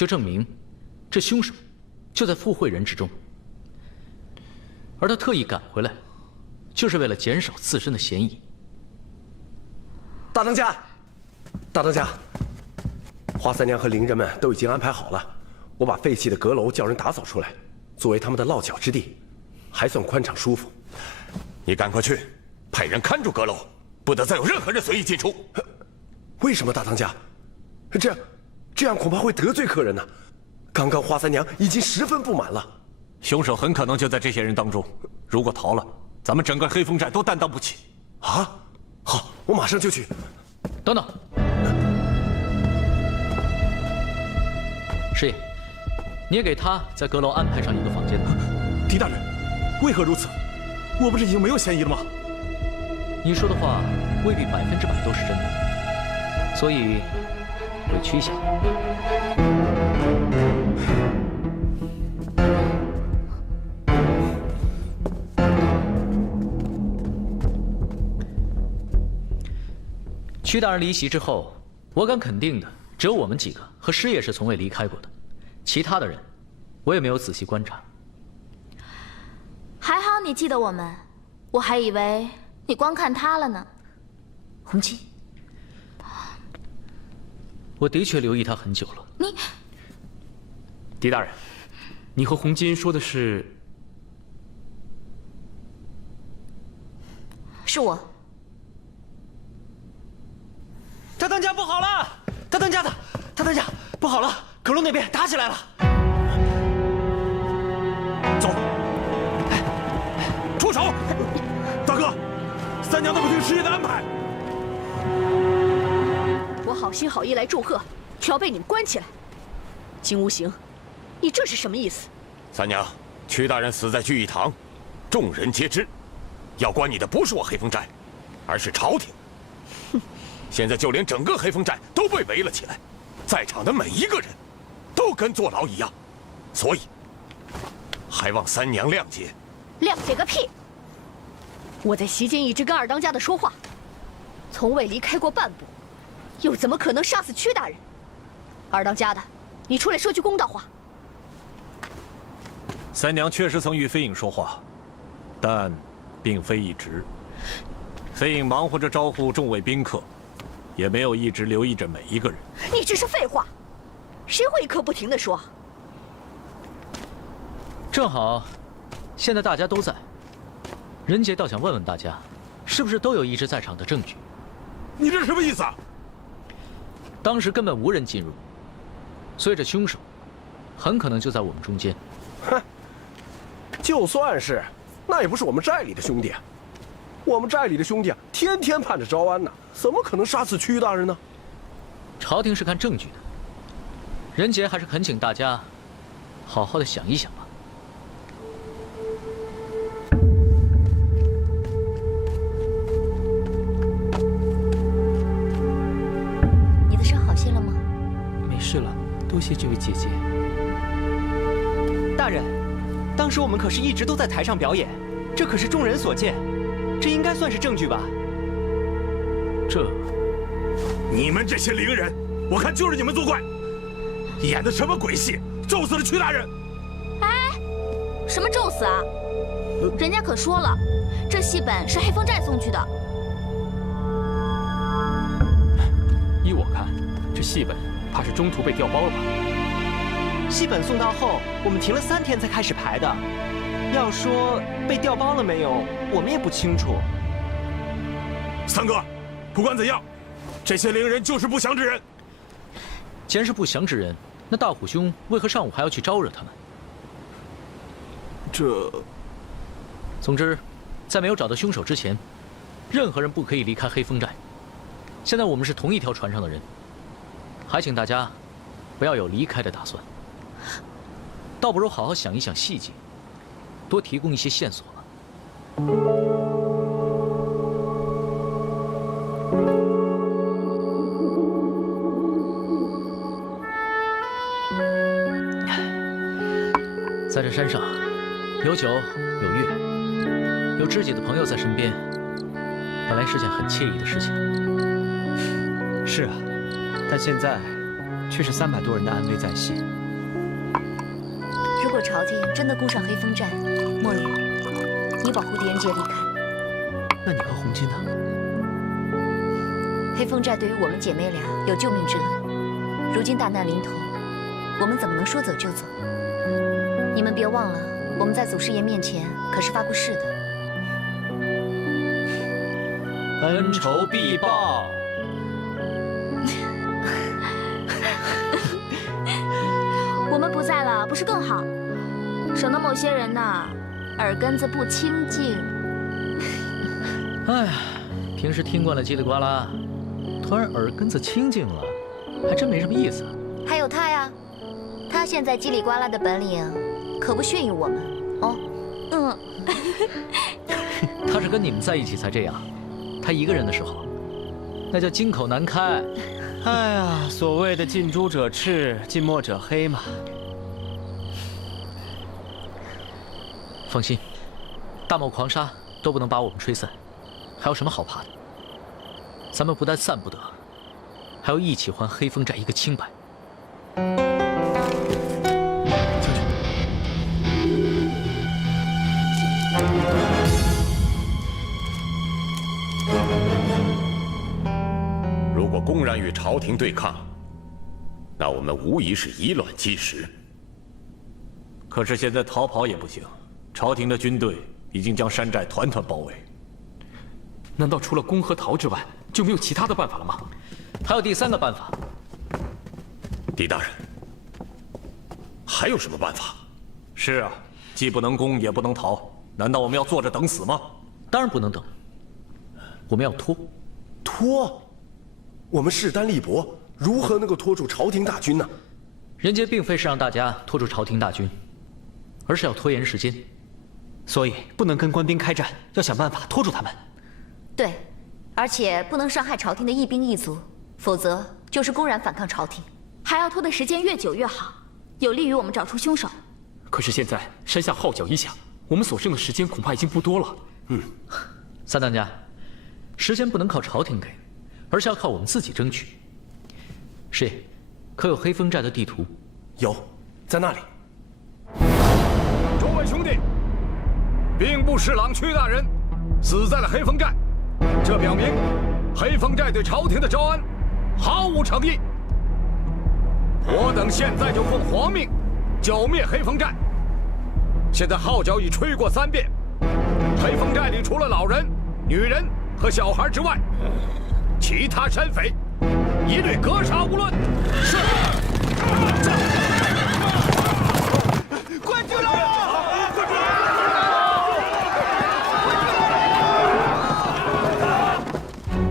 就证明这凶手就在附会人之中，而他特意赶回来，就是为了减少自身的嫌疑。大当家，大当家，花三娘和伶人们都已经安排好了，我把废弃的阁楼叫人打扫出来，作为他们的落脚之地，还算宽敞舒服。你赶快去，派人看住阁楼，不得再有任何人随意进出。为什么，大当家？这样恐怕会得罪客人呢。刚刚花三娘已经十分不满了。凶手很可能就在这些人当中，如果逃了，咱们整个黑风寨都担当不起。啊，好，我马上就去。等等，师爷，你也给他在阁楼安排上一个房间吧。狄大人，为何如此？我不是已经没有嫌疑了吗？你说的话未必100%都是真的，所以委屈一下。屈大人离席之后，我敢肯定的，只有我们几个和师爷是从未离开过的，其他的人，我也没有仔细观察。还好你记得我们，我还以为你光看他了呢。洪金，我的确留意他很久了。你，狄大人，你和洪金说的是？是我。大当家不好了！大当家不好了！阁楼那边打起来了。走，出手！大哥，三娘那么听师爷的安排。我好心好意来祝贺，却要被你们关起来。金无形，你这是什么意思？三娘，屈大人死在聚义堂，众人皆知。要关你的不是我黑风寨，而是朝廷。现在就连整个黑风寨都被围了起来，在场的每一个人，都跟坐牢一样，所以还望三娘谅解。谅解个屁！我在席间一直跟二当家的说话，从未离开过半步，又怎么可能杀死屈大人？二当家的，你出来说句公道话。三娘确实曾与飞影说话，但并非一直。飞影忙活着招呼众位宾客，也没有一直留意着每一个人。你这是废话，谁会一刻不停地说？正好，现在大家都在，任杰倒想问问大家，是不是都有一直在场的证据？你这什么意思啊？当时根本无人进入，所以这凶手很可能就在我们中间。哼，就算是，那也不是我们寨里的兄弟啊。我们寨里的兄弟啊，天天盼着招安呢，怎么可能杀死屈大人呢？朝廷是看证据的，任杰还是恳请大家好好的想一想吧。你的伤好些了吗？没事了，多谢这位姐姐。大人，当时我们可是一直都在台上表演，这可是众人所见。这应该算是证据吧？你们这些伶人，我看就是你们作怪，演的什么鬼戏，咒死了屈大人！哎，什么咒死啊？人家可说了，这戏本是黑风寨送去的。依我看，这戏本怕是中途被调包了吧？戏本送到后，我们停了3天才开始排的。要说被调包了没有，我们也不清楚。三哥，不管怎样，这些伶人就是不祥之人。既然是不祥之人，那大虎兄为何上午还要去招惹他们？总之，在没有找到凶手之前，任何人不可以离开黑风寨。现在我们是同一条船上的人，还请大家不要有离开的打算，倒不如好好想一想细节。多提供一些线索吧。在这山上，有酒有乐，有知己的朋友在身边，本来是件很惬意的事情。是啊，但现在却这是300多人的安危在系。如果朝廷真的攻上黑风寨，墨雨，你保护狄仁杰离开。那你和红巾呢？黑风寨对于我们姐妹俩有救命之恩，如今大难临头，我们怎么能说走就走？你们别忘了，我们在祖师爷面前可是发过誓的。恩仇必报。我们不在了，不是更好？省得某些人呐，耳根子不清净。哎呀，平时听惯了叽里呱啦，突然耳根子清净了，还真没什么意思。还有他呀，他现在叽里呱啦的本领，可不逊于我们哦。他是跟你们在一起才这样，他一个人的时候，那叫金口难开。哎呀，所谓的近朱者赤，近墨者黑嘛。放心，大漠狂沙都不能把我们吹散，还有什么好怕的？咱们不但散不得，还要一起还黑风寨一个清白。如果公然与朝廷对抗，那我们无疑是以卵击石。可是现在逃跑也不行，朝廷的军队已经将山寨团团包围。难道除了攻和逃之外，就没有其他的办法了吗？还有第3个办法。狄大人，还有什么办法？是啊，既不能攻，也不能逃，难道我们要坐着等死吗？当然不能等，我们要拖。拖？我们势单力薄，如何能够拖住朝廷大军呢？人杰并非是让大家拖住朝廷大军，而是要拖延时间。所以不能跟官兵开战，要想办法拖住他们。对，而且不能伤害朝廷的一兵一卒，否则就是公然反抗朝廷。还要拖的时间越久越好，有利于我们找出凶手。可是现在山下号角一响，我们所剩的时间恐怕已经不多了。三当家，时间不能靠朝廷给，而是要靠我们自己争取。师爷，可有黑风寨的地图？有，在那里。诸位兄弟，兵部侍郎屈大人死在了黑风寨，这表明黑风寨对朝廷的招安毫无诚意。我等现在就奉皇命剿灭黑风寨。现在号角已吹过3遍，黑风寨里除了老人、女人和小孩之外，其他山匪一律格杀无论。是。官军来了！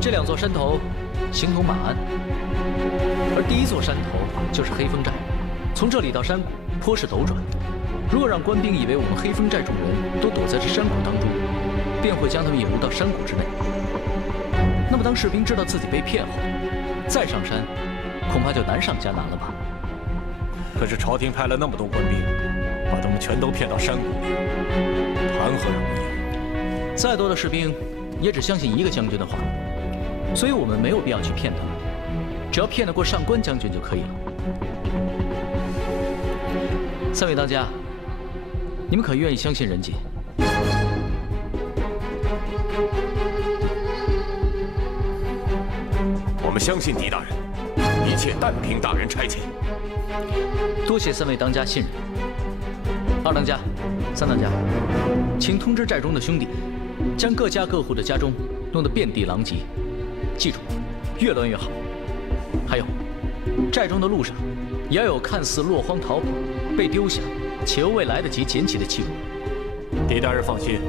这2座山头形同马鞍，而第1座山头就是黑风寨。从这里到山谷，颇是陡转。如果让官兵以为我们黑风寨众人都躲在这山谷当中，便会将他们引入到山谷之内。那么当士兵知道自己被骗后，再上山，恐怕就难上加难了吧？可是朝廷派了那么多官兵，把他们全都骗到山谷里，谈何容易？再多的士兵，也只相信一个将军的话，所以我们没有必要去骗他们，只要骗得过上官将军就可以了。3位当家，你们可愿意相信人杰？我们相信狄大人，一切但凭大人差遣。多谢3位当家信任。2当家、3当家，请通知寨中的兄弟，将各家各户的家中弄得遍地狼藉，记住，越乱越好。还有，寨中的路上也要有看似落荒逃跑、被丢下且又未来得及捡起的器物。狄大人放心，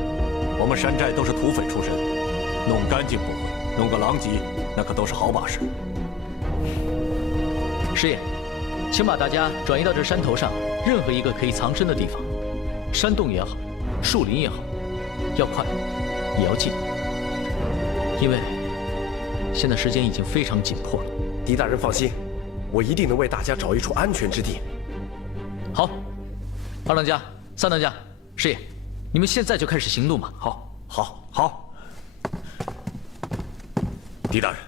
我们山寨都是土匪出身，弄干净不会，弄个狼藉那可都是好把式。师爷，请把大家转移到这山头上任何一个可以藏身的地方，山洞也好，树林也好，要快，也要近，因为现在时间已经非常紧迫了。狄大人放心，我一定能为大家找一处安全之地。好，2当家、3当家，师爷，你们现在就开始行动吧。好。狄大人，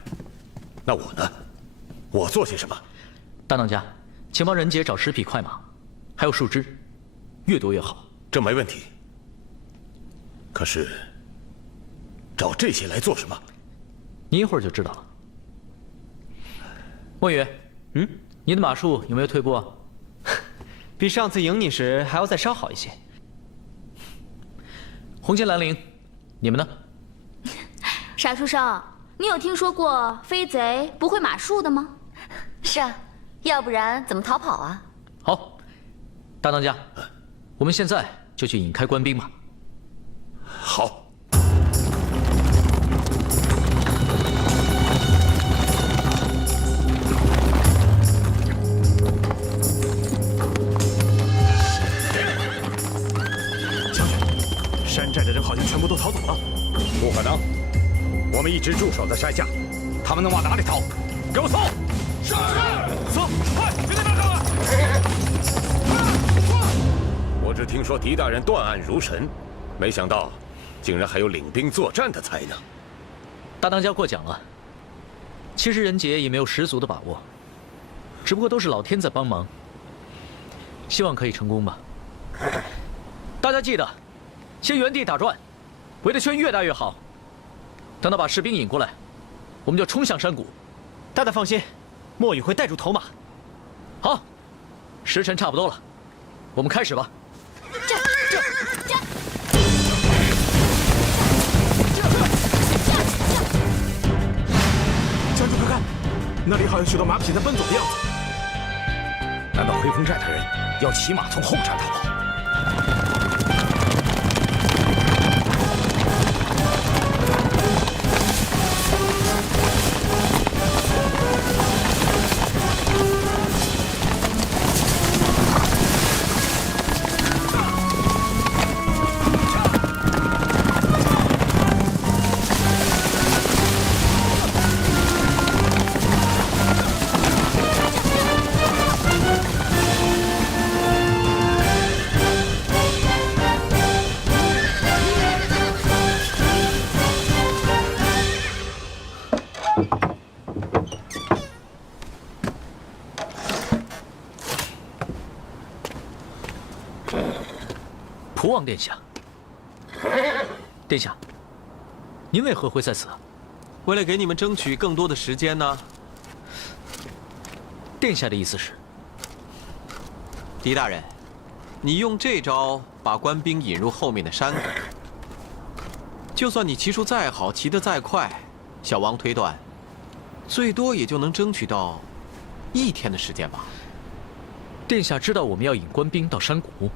那我呢？我做些什么？大当家，请帮人杰找10匹快马，还有树枝，越多越好。这没问题。可是，找这些来做什么？你一会儿就知道了。墨雨，你的马术有没有退步啊？比上次赢你时还要再稍好一些。红金蓝铃，你们呢？傻书生，你有听说过飞贼不会马术的吗？是啊，要不然怎么逃跑啊？好，大当家，我们现在就去引开官兵吧。好。山寨的人好像全部都逃走了。不可能，我们一直驻守在山下，他们能往哪里逃？给我搜！是。搜，快，去那边看看。我只听说狄大人断案如神，没想到竟然还有领兵作战的才能。大当家过奖了。其实人杰也没有十足的把握，只不过都是老天在帮忙，希望可以成功吧。大家记得，先原地打转，围的圈越大越好。等到把士兵引过来，我们就冲向山谷。大大放心，墨雨会带住头马。好，时辰差不多了，我们开始吧。将军快看，那里好像许多马匹在奔走的样子。难道黑风寨的人要骑马从后山逃跑？仆王殿下，殿下，您为何会在此？为了给你们争取更多的时间呢。殿下的意思是？狄大人，你用这招把官兵引入后面的山谷，就算你骑术再好，骑得再快，小王推断，最多也就能争取到1天的时间吧。殿下知道我们要引官兵到山谷。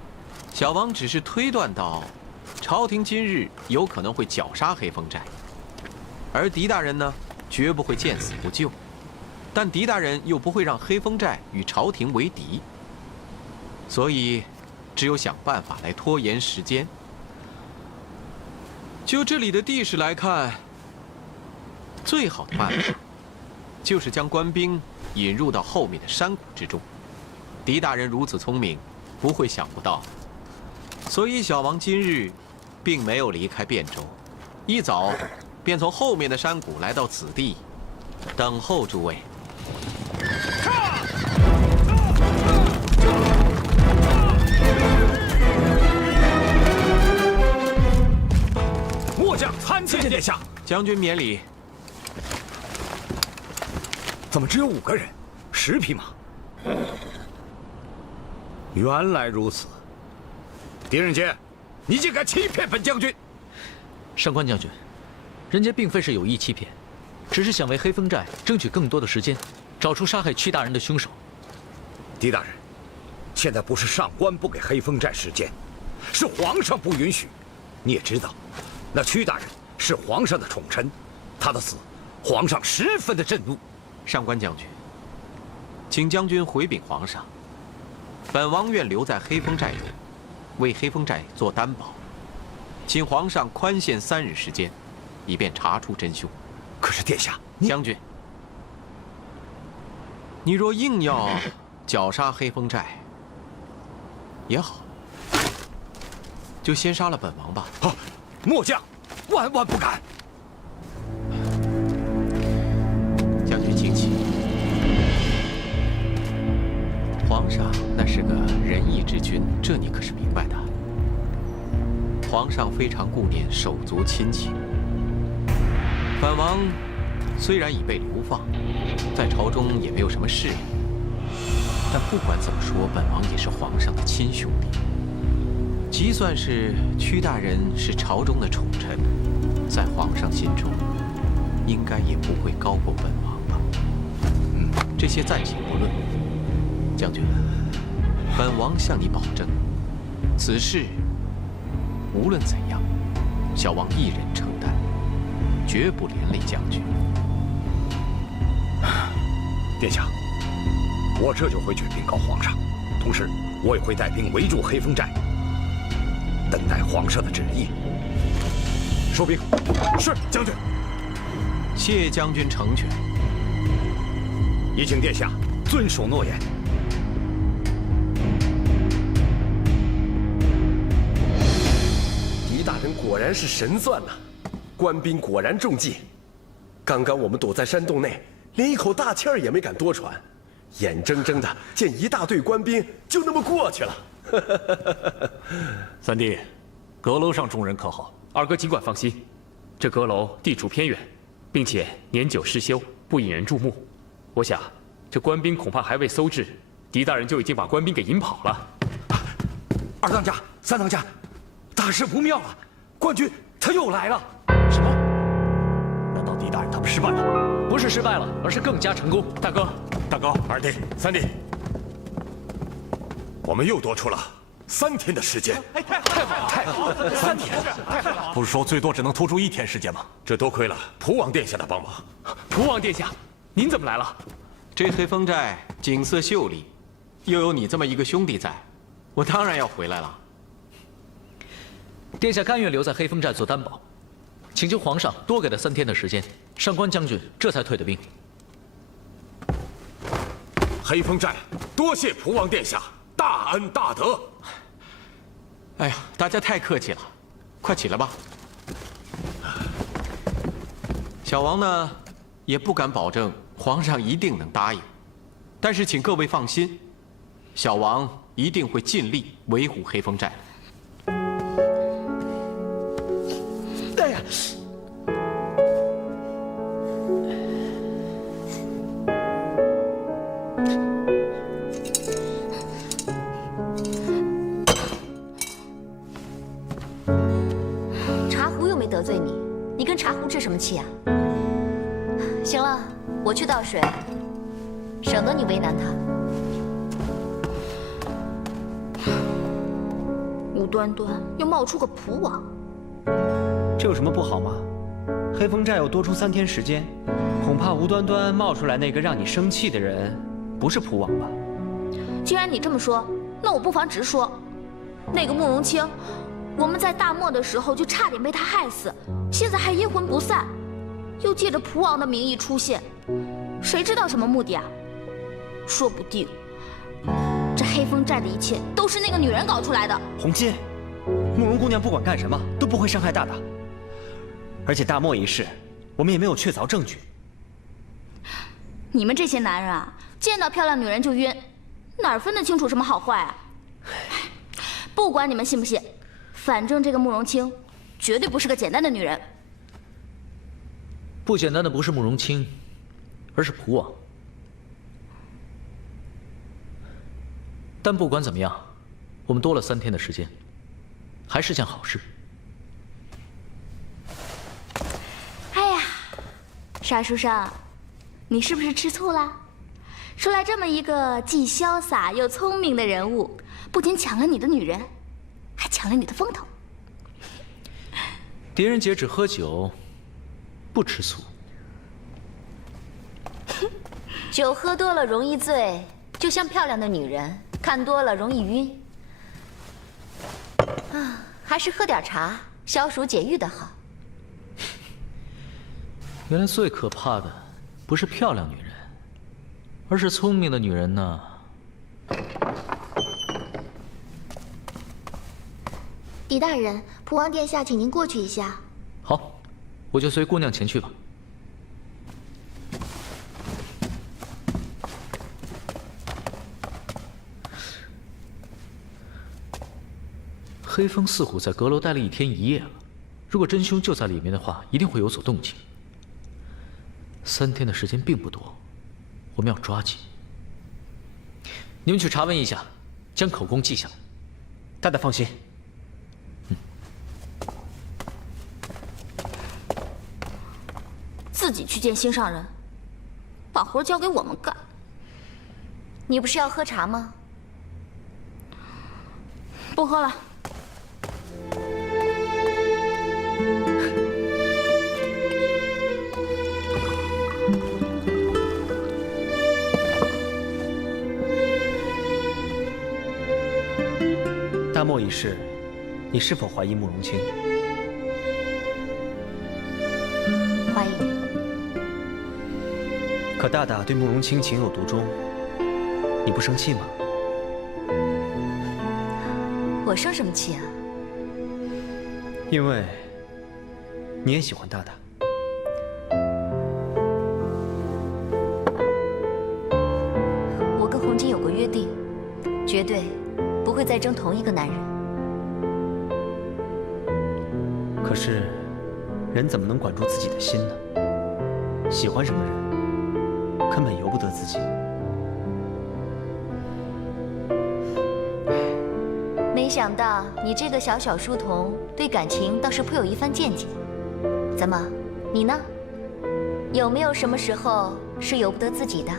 小王只是推断到，朝廷今日有可能会绞杀黑风寨，而狄大人呢，绝不会见死不救。但狄大人又不会让黑风寨与朝廷为敌，所以只有想办法来拖延时间。就这里的地势来看，最好的办法就是将官兵引入到后面的山谷之中。狄大人如此聪明，不会想不到。所以小王今日并没有离开汴州，一早便从后面的山谷来到此地，等候诸位。末将参见殿下。将军免礼。怎么只有5个人，10匹马？原来如此。狄仁杰，你竟敢欺骗本将军！上官将军，人家并非是有意欺骗，只是想为黑风寨争取更多的时间，找出杀害屈大人的凶手。狄大人，现在不是上官不给黑风寨时间，是皇上不允许。你也知道，那屈大人是皇上的宠臣，他的死，皇上十分的震怒。上官将军，请将军回禀皇上，本王愿留在黑风寨中，为黑风寨做担保，请皇上宽限3日时间，以便查出真凶。可是殿下，将军，你若硬要绞杀黑风寨，也好，就先杀了本王吧。啊，末将万万不敢。将军请起。皇上那是个仁义之君，这你可是明白的。皇上非常顾念手足亲戚。本王虽然已被流放，在朝中也没有什么事业，但不管怎么说，本王也是皇上的亲兄弟。即算是屈大人是朝中的宠臣，在皇上心中，应该也不会高过本王吧？这些暂且不论。将军，本王向你保证，此事无论怎样，小王一人承担，绝不连累将军。殿下，我这就回去禀告皇上，同时我也会带兵围住黑风寨，等待皇上的旨意。收兵。是将军。谢将军成全。已请殿下遵守诺言。狄大人果然是神算呐，官兵果然中计。刚刚我们躲在山洞内，连一口大气儿也没敢多喘，眼睁睁的见一大队官兵就那么过去了。三弟，阁楼上众人可好？二哥尽管放心，这阁楼地处偏远，并且年久失修，不引人注目。我想，这官兵恐怕还未搜至，狄大人就已经把官兵给引跑了。二当家、三当家，大事不妙了！官军他又来了！什么？难道狄大人他们失败了？不是失败了，而是更加成功。大哥，二弟、三弟，我们又多出了3天的时间。太好了！3天，太好了！不是说最多只能拖出1天时间吗？这多亏了蒲王殿下的帮忙。蒲王殿下，您怎么来了？这黑风寨景色秀丽，又有你这么一个兄弟在，我当然要回来了。殿下甘愿留在黑风寨做担保，请求皇上多给他3天的时间。上官将军这才退的兵。黑风寨多谢蒲王殿下大恩大德。哎呀，大家太客气了，快起来吧。小王呢，也不敢保证皇上一定能答应，但是请各位放心，小王一定会尽力维护黑风寨。哎呀！茶壶又没得罪你，你跟茶壶置什么气啊？行了，我去倒水，省得你为难他。无端端又冒出个蒲王，这有什么不好吗？黑风寨又多出3天时间，恐怕无端端冒出来那个让你生气的人，不是蒲王吧？既然你这么说，那我不妨直说，那个慕容清，我们在大漠的时候就差点被他害死，现在还阴魂不散，又借着蒲王的名义出现，谁知道什么目的啊？说不定这黑风寨的一切都是那个女人搞出来的。红巾，慕容姑娘不管干什么都不会伤害大大，而且大漠一事，我们也没有确凿证据。你们这些男人啊，见到漂亮女人就晕，哪儿分得清楚什么好坏啊？不管你们信不信，反正这个慕容清绝对不是个简单的女人。不简单的不是慕容清，而是蒲王。但不管怎么样，我们多了3天的时间，还是件好事。哎呀，沙书生，你是不是吃醋了？出来这么一个既潇洒又聪明的人物，不仅抢了你的女人，还抢了你的风头。狄仁杰只喝酒，不吃醋。酒喝多了容易醉，就像漂亮的女人，看多了容易晕。啊，还是喝点茶，消暑解郁的好。原来最可怕的不是漂亮女人，而是聪明的女人呢。狄大人，蒲王殿下，请您过去一下。好，我就随姑娘前去吧。黑风似乎在阁楼待了1天1夜了。如果真凶就在里面的话，一定会有所动静。3天的时间并不多，我们要抓紧。你们去查问一下，将口供记下来。大大放心。自己去见心上人，把活交给我们干。你不是要喝茶吗？不喝了。大漠一事，你是否怀疑慕容清？怀疑。可大大对慕容清情有独钟，你不生气吗？我生什么气啊？因为你也喜欢大大。我跟红巾有过约定，绝对不会再争同一个男人。可是，人怎么能管住自己的心呢？喜欢什么人，根本由不得自己。没想到你这个小书童对感情倒是颇有一番见解。怎么，你呢？有没有什么时候是由不得自己的？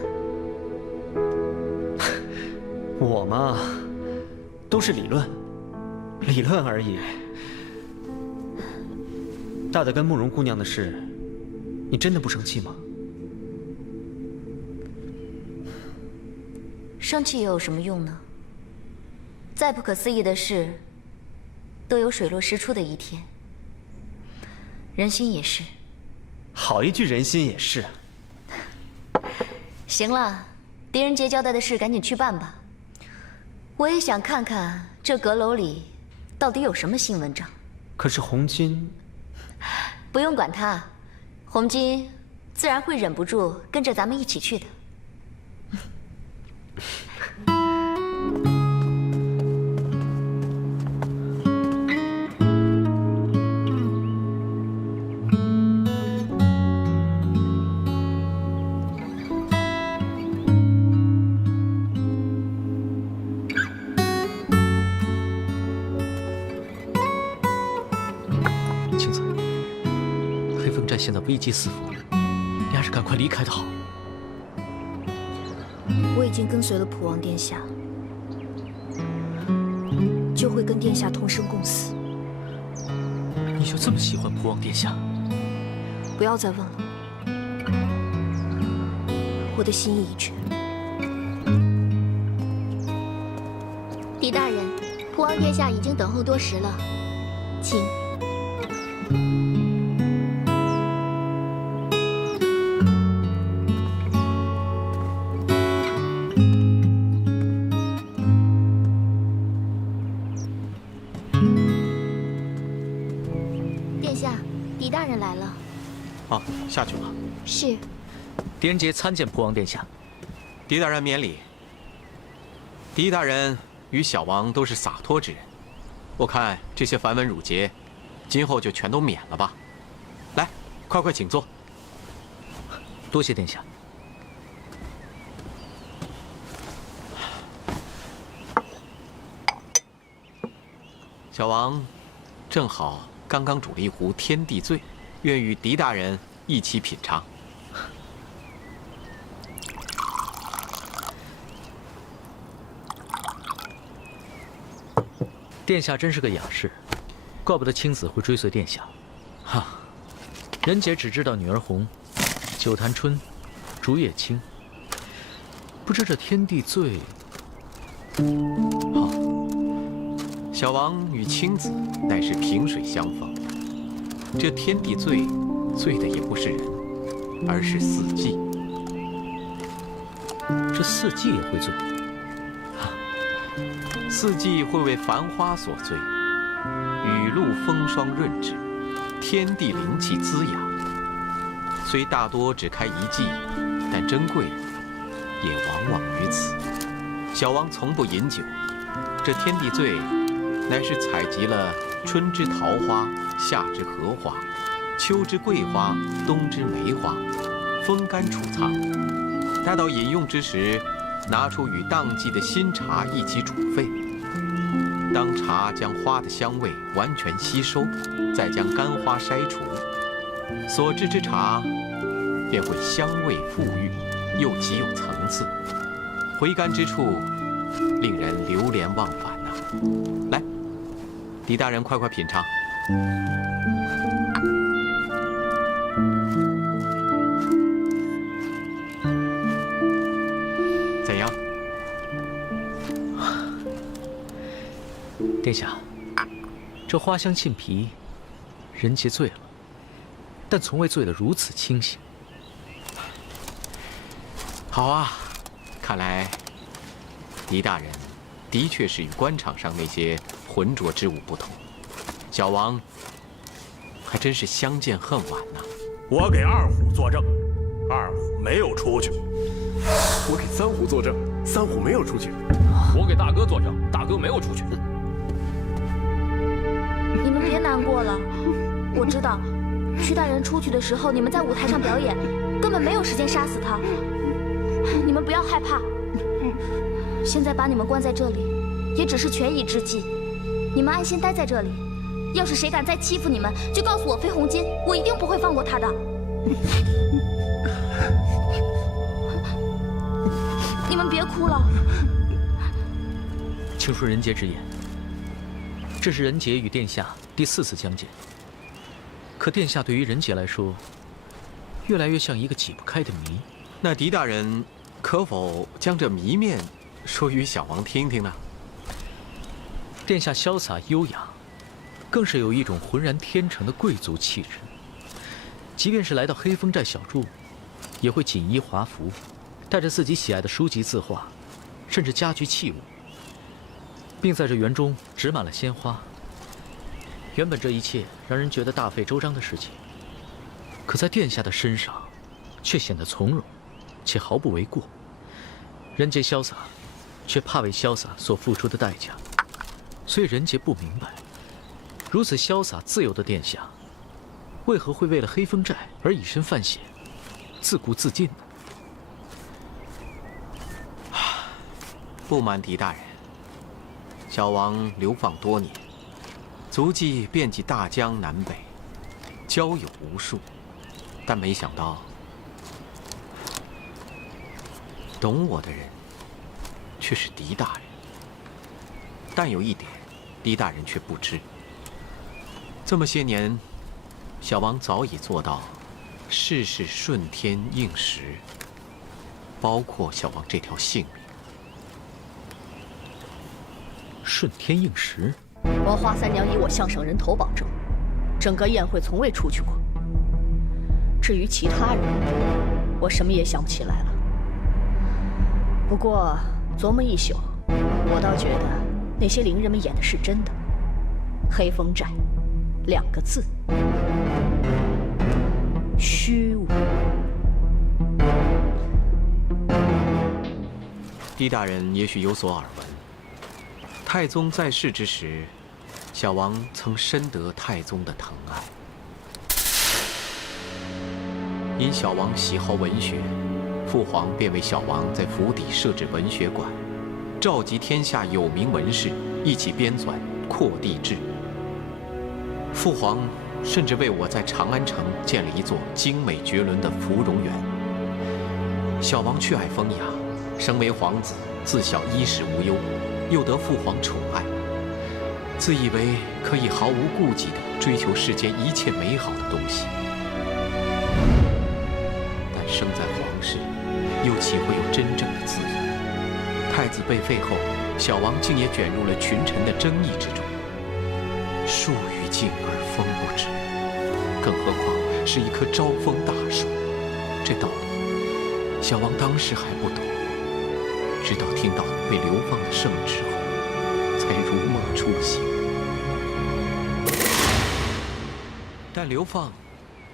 我嘛，都是理论，理论而已。大大跟慕容姑娘的事，你真的不生气吗？生气又有什么用呢？再不可思议的事，都有水落石出的一天。人心也是。好一句人心也是。行了，狄仁杰交代的事赶紧去办吧。我也想看看这阁楼里到底有什么新文章。可是红巾，不用管他，红巾自然会忍不住跟着咱们一起去的。现在危机四伏，你还是赶快离开的好。我已经跟随了普王殿下，就会跟殿下同生共死。你就这么喜欢普王殿下？不要再问了，我的心意已决。狄大人，普王殿下已经等候多时了，请。哦，下去吧。是。狄仁杰参见普王殿下。狄大人免礼。狄大人与小王都是洒脱之人，我看这些繁文缛节，今后就全都免了吧。来，快快请坐。多谢殿下。小王，正好刚刚煮了一壶天地醉。愿与狄大人一起品尝。殿下真是个雅士，怪不得青子会追随殿下。哈，仁杰只知道女儿红、九潭春、竹叶青，不知这天地醉。好，小王与青子乃是萍水相逢。这天地醉，醉的也不是人，而是四季。这四季也会醉？四季会为繁花所醉，雨露风霜润之，天地灵气滋养。虽大多只开一季，但珍贵也往往于此。小王从不饮酒，这天地醉乃是采集了春之桃花、夏之荷花、秋之桂花、冬之梅花，风干储藏，待到饮用之时，拿出与当季的新茶一起煮沸。当茶将花的香味完全吸收，再将干花筛除，所制之茶便会香味馥郁，又极有层次，回甘之处令人流连忘返呐。来，狄大人快快品尝。怎样？殿下，这花香沁脾，人杰醉了，但从未醉得如此清醒。好啊，看来狄大人的确是与官场上那些浑浊之物不同。小王还真是相见恨晚呐。我给二虎作证，二虎没有出去。我给三虎作证，三虎没有出去。我给大哥作证，大哥没有出去。你们别难过了，我知道，屈大人出去的时候，你们在舞台上表演，根本没有时间杀死他。你们不要害怕，现在把你们关在这里，也只是权宜之计。你们安心待在这里，要是谁敢再欺负你们，就告诉我飞鸿金，我一定不会放过他的。你们别哭了。请恕人杰直言，这是人杰与殿下第4次相见。可殿下对于人杰来说，越来越像一个解不开的谜。那狄大人可否将这谜面说与小王听听呢？殿下潇洒优雅，更是有一种浑然天成的贵族气质。即便是来到黑风寨小住，也会锦衣华服，带着自己喜爱的书籍字画，甚至家具器物，并在这园中植满了鲜花。原本这一切让人觉得大费周章的事情，可在殿下的身上，却显得从容，且毫不为过。人杰潇洒，却怕为潇洒所付出的代价。所以人杰不明白，如此潇洒自由的殿下，为何会为了黑风寨而以身犯险，自顾自尽呢？不瞒狄大人，小王流放多年，足迹遍及大江南北，交友无数，但没想到，懂我的人却是狄大人。但有一点，狄大人却不知。这么些年，小王早已做到事事顺天应时，包括小王这条性命。顺天应时。我华三娘以我项上人头保证，整个宴会从未出去过。至于其他人，我什么也想不起来了。不过琢磨一宿，我倒觉得那些伶人们演的是真的。黑风寨2个字，虚无。狄大人也许有所耳闻，太宗在世之时，小王曾深得太宗的疼爱。因小王喜好文学，父皇便为小王在府邸设置文学馆，召集天下有名文士一起编纂《扩地志》。父皇甚至为我在长安城建了一座精美绝伦的芙蓉园。小王却爱风雅，生为皇子，自小衣食无忧，又得父皇宠爱，自以为可以毫无顾忌地追求世间一切美好的东西。但生在皇室，又岂会有真正的自由？太子被废后，小王竟也卷入了群臣的争议之中，树欲静而风不止，更何况是一棵招风大树。这道理，小王当时还不懂，直到听到被流放的圣旨后，才如梦初醒。但流放，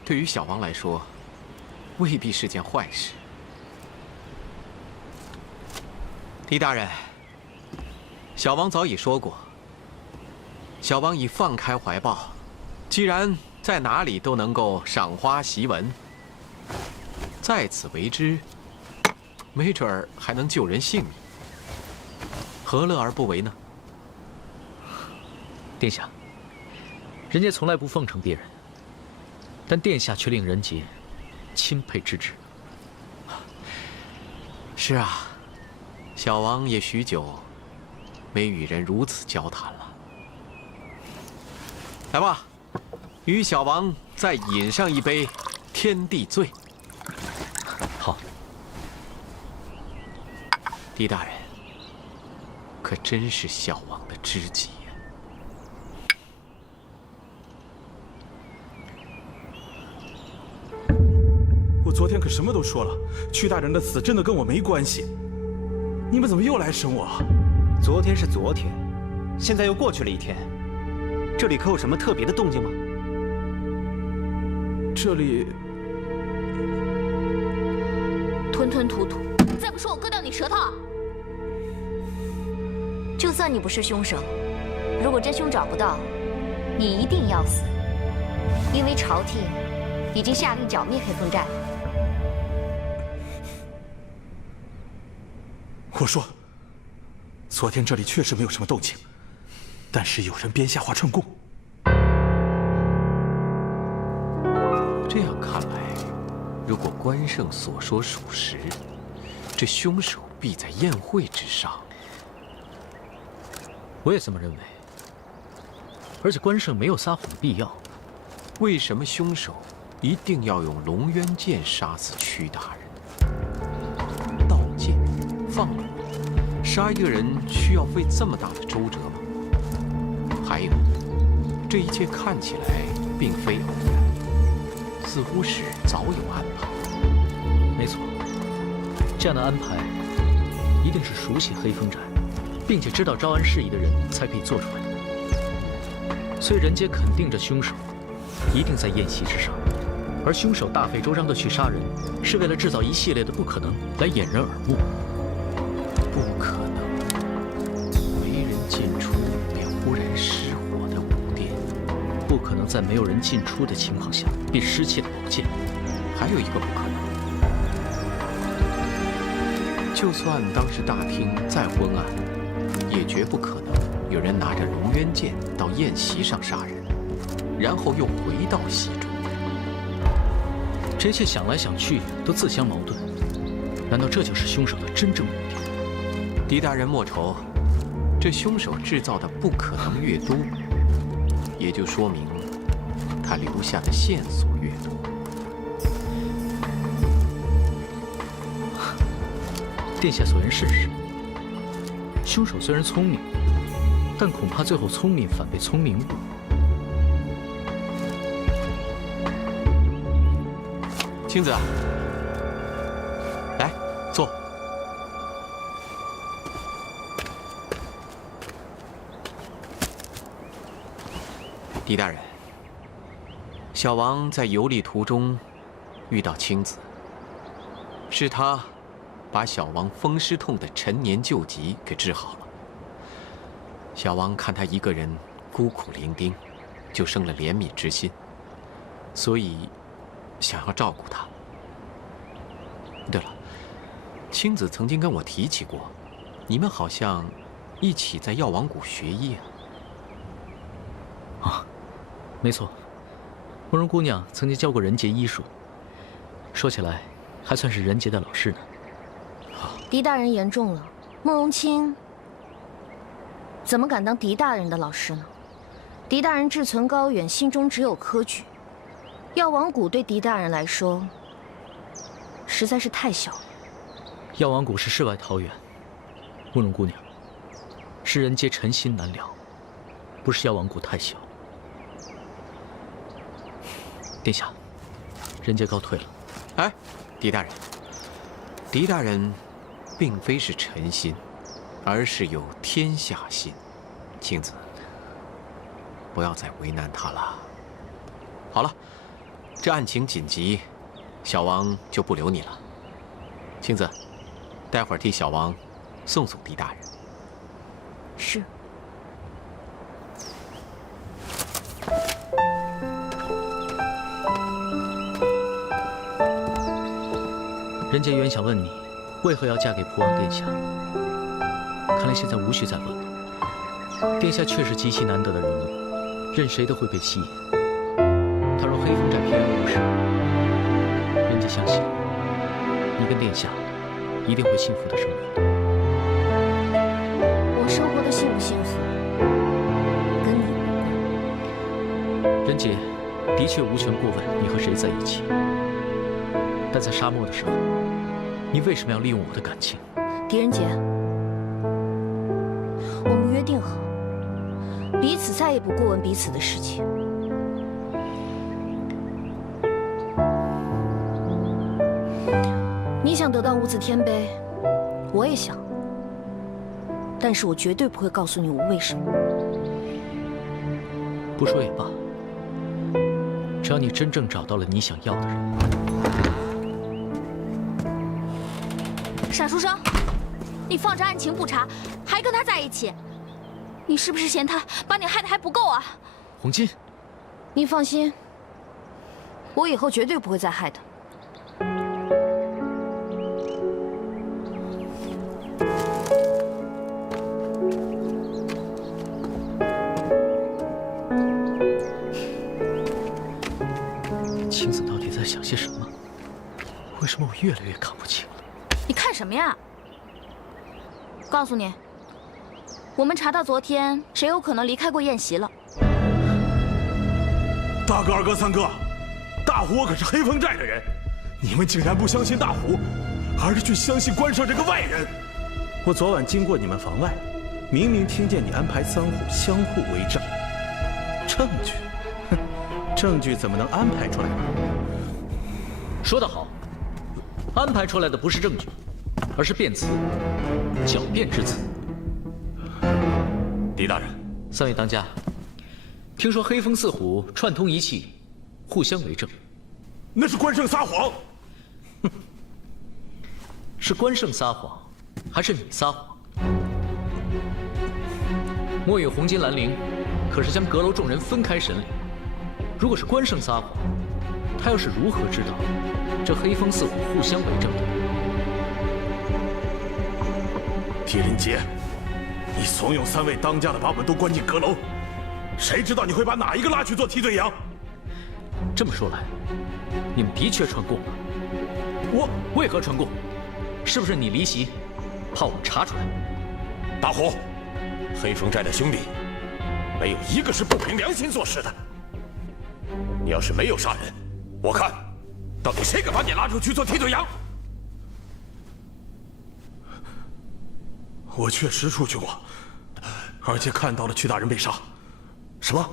对于小王来说，未必是件坏事。狄大人，小王早已说过，小王已放开怀抱，既然在哪里都能够赏花习文，在此为之，没准儿还能救人性命，何乐而不为呢？殿下，人杰从来不奉承别人，但殿下却令人杰钦佩之至。是啊，小王也许久没与人如此交谈了。来吧，与小王再饮上一杯天地醉。好。狄大人，可真是小王的知己呀。我昨天可什么都说了，屈大人的死真的跟我没关系。你们怎么又来审我？昨天是昨天，现在又过去了一天，这里可有什么特别的动静吗？这里吞吞吐吐，再不说我割掉你舌头！就算你不是凶手，如果真凶找不到，你一定要死，因为朝廷已经下令剿灭黑风寨。我说，昨天这里确实没有什么动静，但是有人编瞎话串供。这样看来，如果关胜所说属实，这凶手必在宴会之上。我也这么认为。而且关胜没有撒谎的必要。为什么凶手一定要用龙渊剑杀死屈大人？盗剑、放火，杀一个人需要费这么大的周折吗？还有，这一切看起来并非偶然，似乎是早有安排。没错，这样的安排一定是熟悉黑风寨，并且知道招安事宜的人才可以做出来的。所以人杰肯定这凶手一定在宴席之上，而凶手大费周章的去杀人，是为了制造一系列的不可能来掩人耳目。不可能，没人进出便忽然失火的武殿，不可能在没有人进出的情况下便失窃的宝剑。还有一个不可能，就算当时大厅再昏暗，也绝不可能有人拿着龙渊剑到宴席上杀人，然后又回到席中。这一切想来想去都自相矛盾，难道这就是凶手的真正目的？狄大人莫愁，这凶手制造的不可能越多，也就说明他留下的线索越多。殿下所言甚是，凶手虽然聪明，但恐怕最后聪明反被聪明误。青子，来坐。狄大人，小王在游历途中遇到青子，是他把小王风湿痛的陈年旧疾给治好了。小王看他一个人孤苦伶仃，就生了怜悯之心，所以想要照顾他。对了，青子曾经跟我提起过，你们好像一起在药王谷学医啊。啊，没错，慕容姑娘曾经教过人杰医术，说起来还算是人杰的老师呢。狄大人言重了，慕容清怎么敢当狄大人的老师呢？狄大人志存高远，心中只有科举，药王谷对狄大人来说实在是太小了。药王谷是世外桃源，慕容姑娘，世人皆尘心难了，不是药王谷太小。殿下，人杰告退了。哎，狄大人，狄大人并非是臣心，而是有天下心。青子，不要再为难他了。好了，这案情紧急，小王就不留你了。青子，待会儿替小王送送狄大人。是。任杰原想问你，为何要嫁给蒲王殿下？看来现在无需再问了。殿下确是极其难得的人物，任谁都会被吸引。倘若黑风寨平安无事，任杰相信，你跟殿下一定会幸福的生活的。我生活的幸不幸福，跟你无关。任杰的确无权过问你和谁在一起，但在沙漠的时候，你为什么要利用我的感情？狄仁杰，我们约定好，彼此再也不过问彼此的事情。你想得到无字天碑，我也想，但是我绝对不会告诉你我为什么。不说也罢，只要你真正找到了你想要的人。傻书生，你放着案情不查，还跟他在一起，你是不是嫌他把你害得还不够啊？红巾，你放心，我以后绝对不会再害他。青子到底在想些什么？为什么我越来越看不清？你看什么呀？告诉你，我们查到昨天谁有可能离开过宴席了。大哥、二哥、三哥，大虎可是黑风寨的人，你们竟然不相信大虎，而是去相信关胜这个外人。我昨晚经过你们房外，明明听见你安排三虎相互为证。证据？哼，证据怎么能安排出来呢？说得好，安排出来的不是证据，而是辩词，狡辩之词。狄大人，三位当家，听说黑风四虎串通一气，互相为证。那是关胜撒谎。是关胜撒谎，还是你撒谎？墨影红金兰陵可是将阁楼众人分开审理。如果是关胜撒谎，他又是如何知道这黑风四虎互相为证的？狄仁杰，你怂恿三位当家的把我们都关进阁楼，谁知道你会把哪一个拉去做替罪羊？这么说来，你们的确串供了。我为何串供？是不是你离席，怕我们查出来？大虎，黑风寨的兄弟，没有一个是不凭良心做事的。你要是没有杀人，我看到底谁敢把你拉出去做替罪羊？我确实出去过，而且看到了屈大人被杀。什么？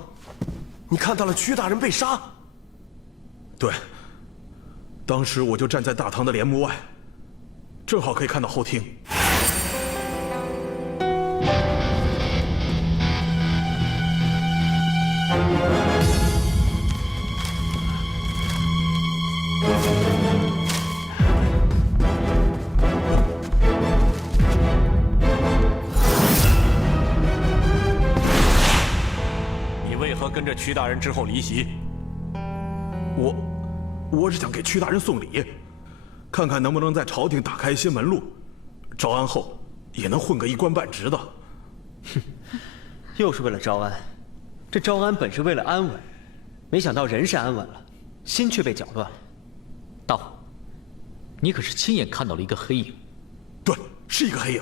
你看到了屈大人被杀？对。当时我就站在大堂的帘幕外，正好可以看到后厅。你为何跟着屈大人之后离席？我是想给屈大人送礼，看看能不能在朝廷打开一些门路，招安后也能混个一官半职的。哼，又是为了招安，这招安本是为了安稳，没想到人是安稳了，心却被搅乱了。大虎，你可是亲眼看到了一个黑影？对，是一个黑影。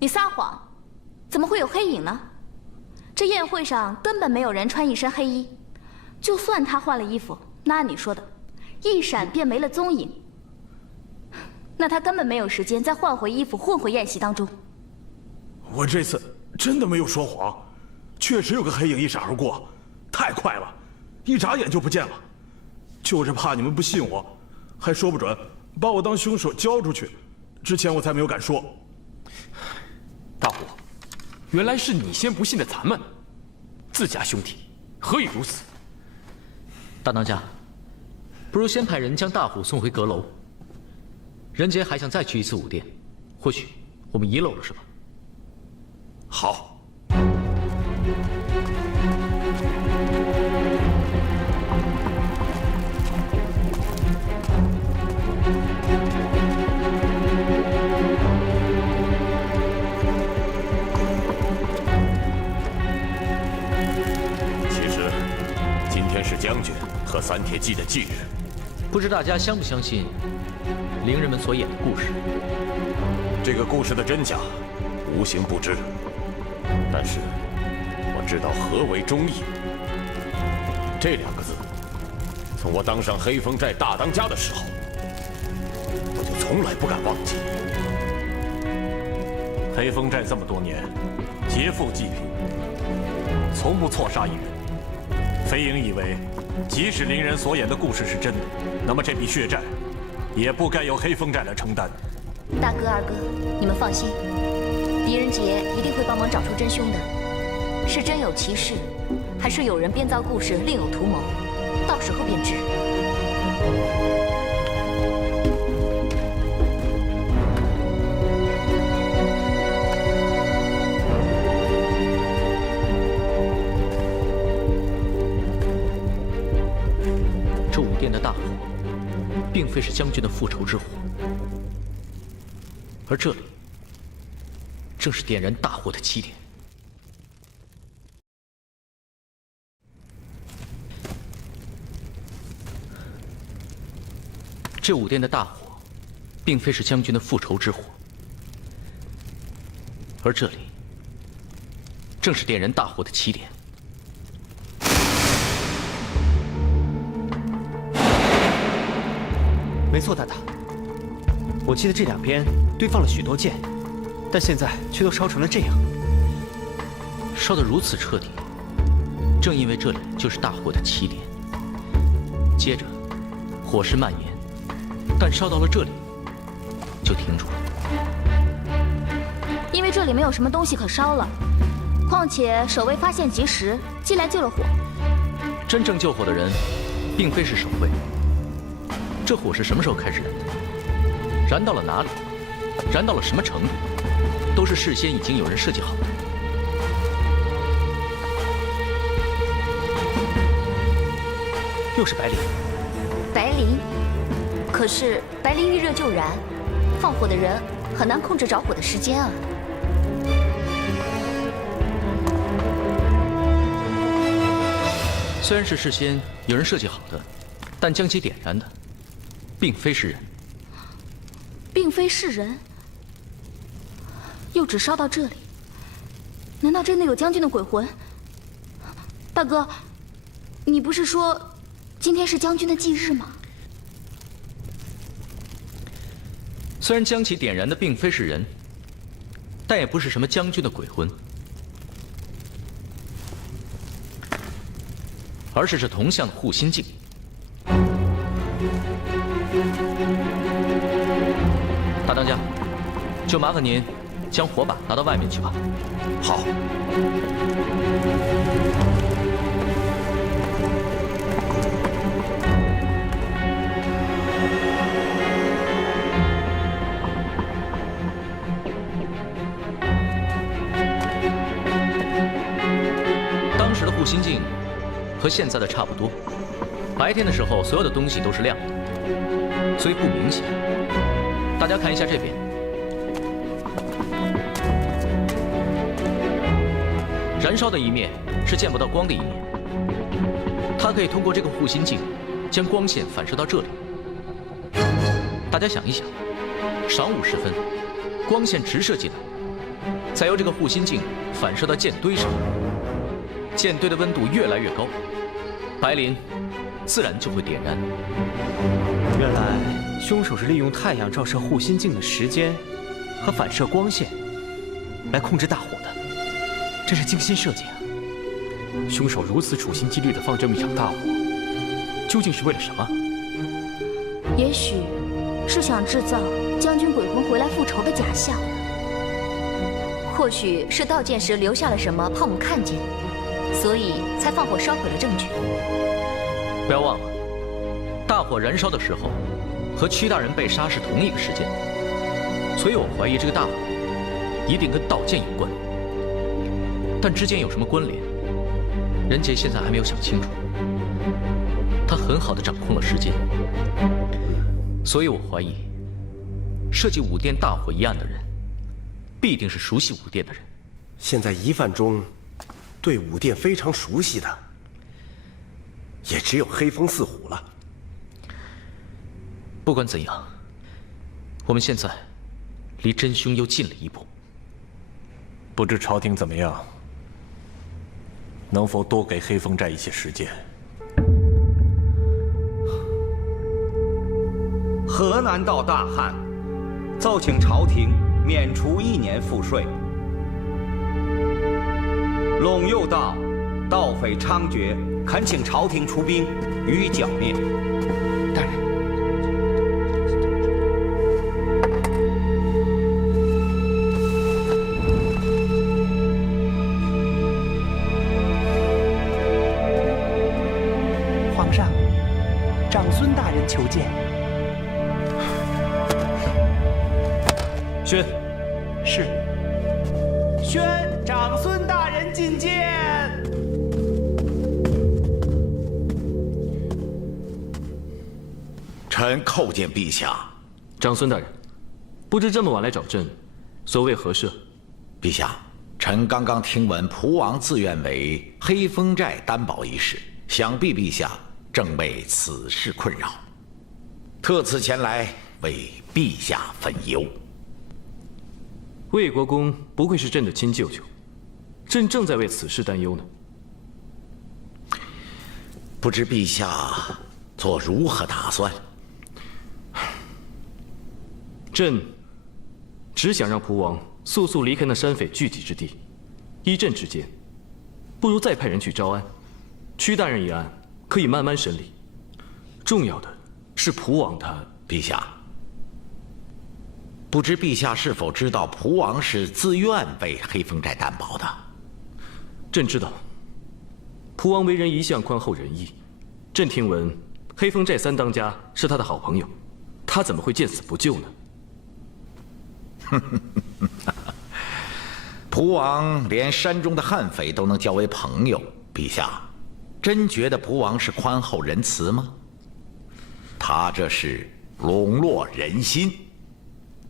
你撒谎，怎么会有黑影呢？这宴会上根本没有人穿一身黑衣，就算他换了衣服，那按你说的，一闪便没了踪影。那他根本没有时间再换回衣服，混回宴席当中。我这次真的没有说谎，确实有个黑影一闪而过，太快了，一眨眼就不见了。就是怕你们不信我，还说不准把我当凶手交出去，之前我才没有敢说。大虎，原来是你先不信的咱们，自家兄弟何以如此？大当家，不如先派人将大虎送回阁楼。任杰还想再去一次武殿，或许我们遗漏了什么。好。和三铁记的忌日。不知大家相不相信伶人们所演的故事？这个故事的真假，无形不知。但是我知道何为忠义。这2个字，从我当上黑风寨大当家的时候，我就从来不敢忘记。黑风寨这么多年，劫富济贫，从不错杀一人。飞鹰以为，即使伶人所演的故事是真的，那么这笔血债，也不该由黑风寨来承担。大哥、二哥，你们放心，狄仁杰一定会帮忙找出真凶的。是真有其事，还是有人编造故事另有图谋？到时候便知。这武殿的大火，并非是将军的复仇之火，而这里正是点燃大火的起点。这武殿的大火，并非是将军的复仇之火，而这里正是点燃大火的起点。没错，大大。我记得这2边堆放了许多剑，但现在却都烧成了这样。烧得如此彻底，正因为这里就是大火的起点。接着，火势蔓延，但烧到了这里，就停住了。因为这里没有什么东西可烧了，况且守卫发现及时，进来救了火。真正救火的人，并非是守卫。这火是什么时候开始燃的？燃到了哪里？燃到了什么程度？都是事先已经有人设计好的。又是白磷。白磷，可是白磷遇热就燃，放火的人很难控制着火的时间啊。虽然是事先有人设计好的，但将其点燃的，并非是人。并非是人，又只烧到这里，难道真的有将军的鬼魂？大哥，你不是说今天是将军的忌日吗？虽然将其点燃的并非是人，但也不是什么将军的鬼魂，而是这铜像的护心镜。大当家，就麻烦您将火把拿到外面去吧。好。当时的护心镜和现在的差不多，白天的时候所有的东西都是亮的，所以不明显。大家看一下这边，燃烧的一面是见不到光的一面，它可以通过这个护心镜将光线反射到这里。大家想一想，晌午时分，光线直射进来，再由这个护心镜反射到剑堆上，剑堆的温度越来越高，白磷自然就会点燃。原来凶手是利用太阳照射护心镜的时间和反射光线来控制大火的，真是精心设计啊！凶手如此处心积虑地放这么一场大火，究竟是为了什么？也许是想制造将军鬼魂回来复仇的假象，或许是盗剑时留下了什么，怕我们看见，所以才放火烧毁了证据。不要忘了，大火燃烧的时候和屈大人被杀是同一个时间，所以我怀疑这个大火一定跟盗剑有关。但之间有什么关联，任杰现在还没有想清楚。他很好地掌控了时间，所以我怀疑设计武殿大火一案的人，必定是熟悉武殿的人。现在疑犯中，对武殿非常熟悉的，也只有黑风四虎了。不管怎样，我们现在离真凶又近了一步。不知朝廷怎么样？能否多给黑风寨一些时间？河南道大旱，奏请朝廷免除1年赋税。陇右道盗匪猖獗，恳请朝廷出兵予以剿灭。大人。皇上，长孙大人求见。宣，是。宣长孙大人觐见。臣叩见陛下。长孙大人，不知这么晚来找朕，所谓何事？陛下，臣刚刚听闻蒲王自愿为黑风寨担保一事，想必陛下正为此事困扰，特此前来为陛下分忧。魏国公不愧是朕的亲舅舅，朕正在为此事担忧呢。不知陛下做如何打算？朕只想让蒲王速速离开那山匪聚集之地。依朕之见，不如再派人去招安。屈大人一案可以慢慢审理，重要的是蒲王他。陛下，不知陛下是否知道蒲王是自愿为黑风寨担保的？朕知道，蒲王为人一向宽厚仁义。朕听闻黑风寨3当家是他的好朋友，他怎么会见死不救呢？蒲王连山中的悍匪都能交为朋友，陛下，真觉得蒲王是宽厚仁慈吗？他这是笼络人心。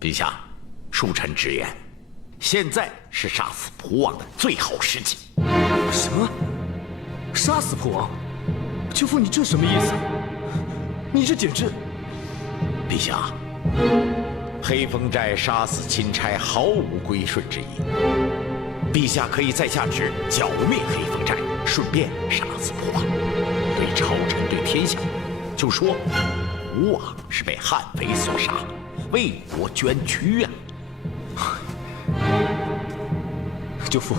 陛下，恕臣直言，现在是杀死蒲王的最好时机。什么？杀死蒲王？舅父，你这什么意思？你这简直……陛下，黑风寨杀死钦差毫无归顺之意，陛下可以再下旨剿灭黑风寨，顺便杀死蒲王。对朝臣对天下，就说蒲王是被悍匪所杀，为国捐躯啊！舅父，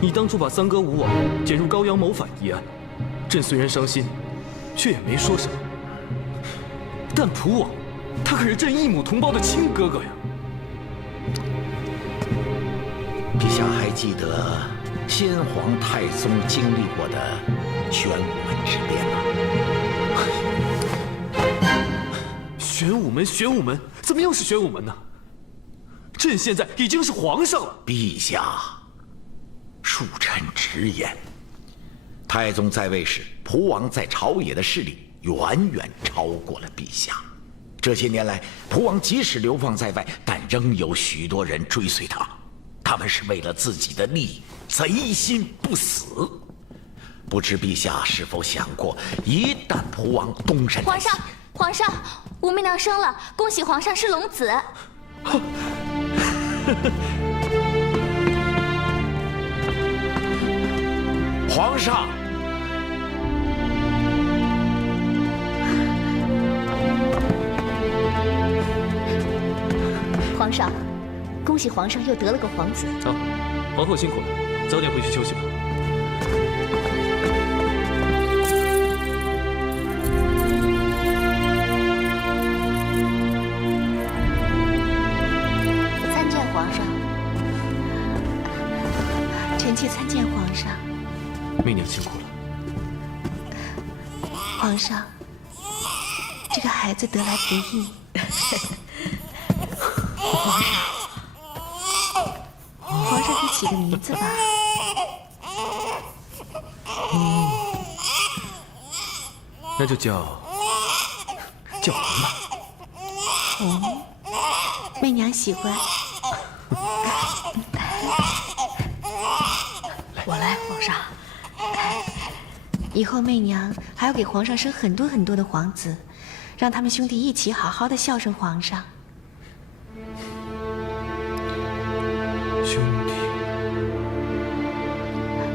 你当初把三哥吴王卷入高阳谋反一案，朕虽然伤心，却也没说什么。但蒲王，他可是朕异母同胞的亲哥哥呀！陛下还记得先皇太宗经历过的玄武门之变吗？玄武门，玄武门，怎么又是玄武门呢？朕现在已经是皇上了。陛下，恕臣直言，太宗在位时，蒲王在朝野的势力远远超过了陛下。这些年来，蒲王即使流放在外，但仍有许多人追随他，他们是为了自己的利益，贼心不死。不知陛下是否想过，一旦蒲王东山再起，皇上，武媚娘生了，恭喜皇上是龙子。皇上，皇上，恭喜皇上又得了个皇子。走，皇后辛苦了，早点回去休息吧。参见皇上。臣妾参见皇上。媚娘辛苦了。皇上，这个孩子得来不易。皇上给起个名字吧。那就叫红吧。红，媚娘喜欢。我来，皇上。以后媚娘还要给皇上生很多很多的皇子，让他们兄弟一起好好的孝顺皇上。兄弟，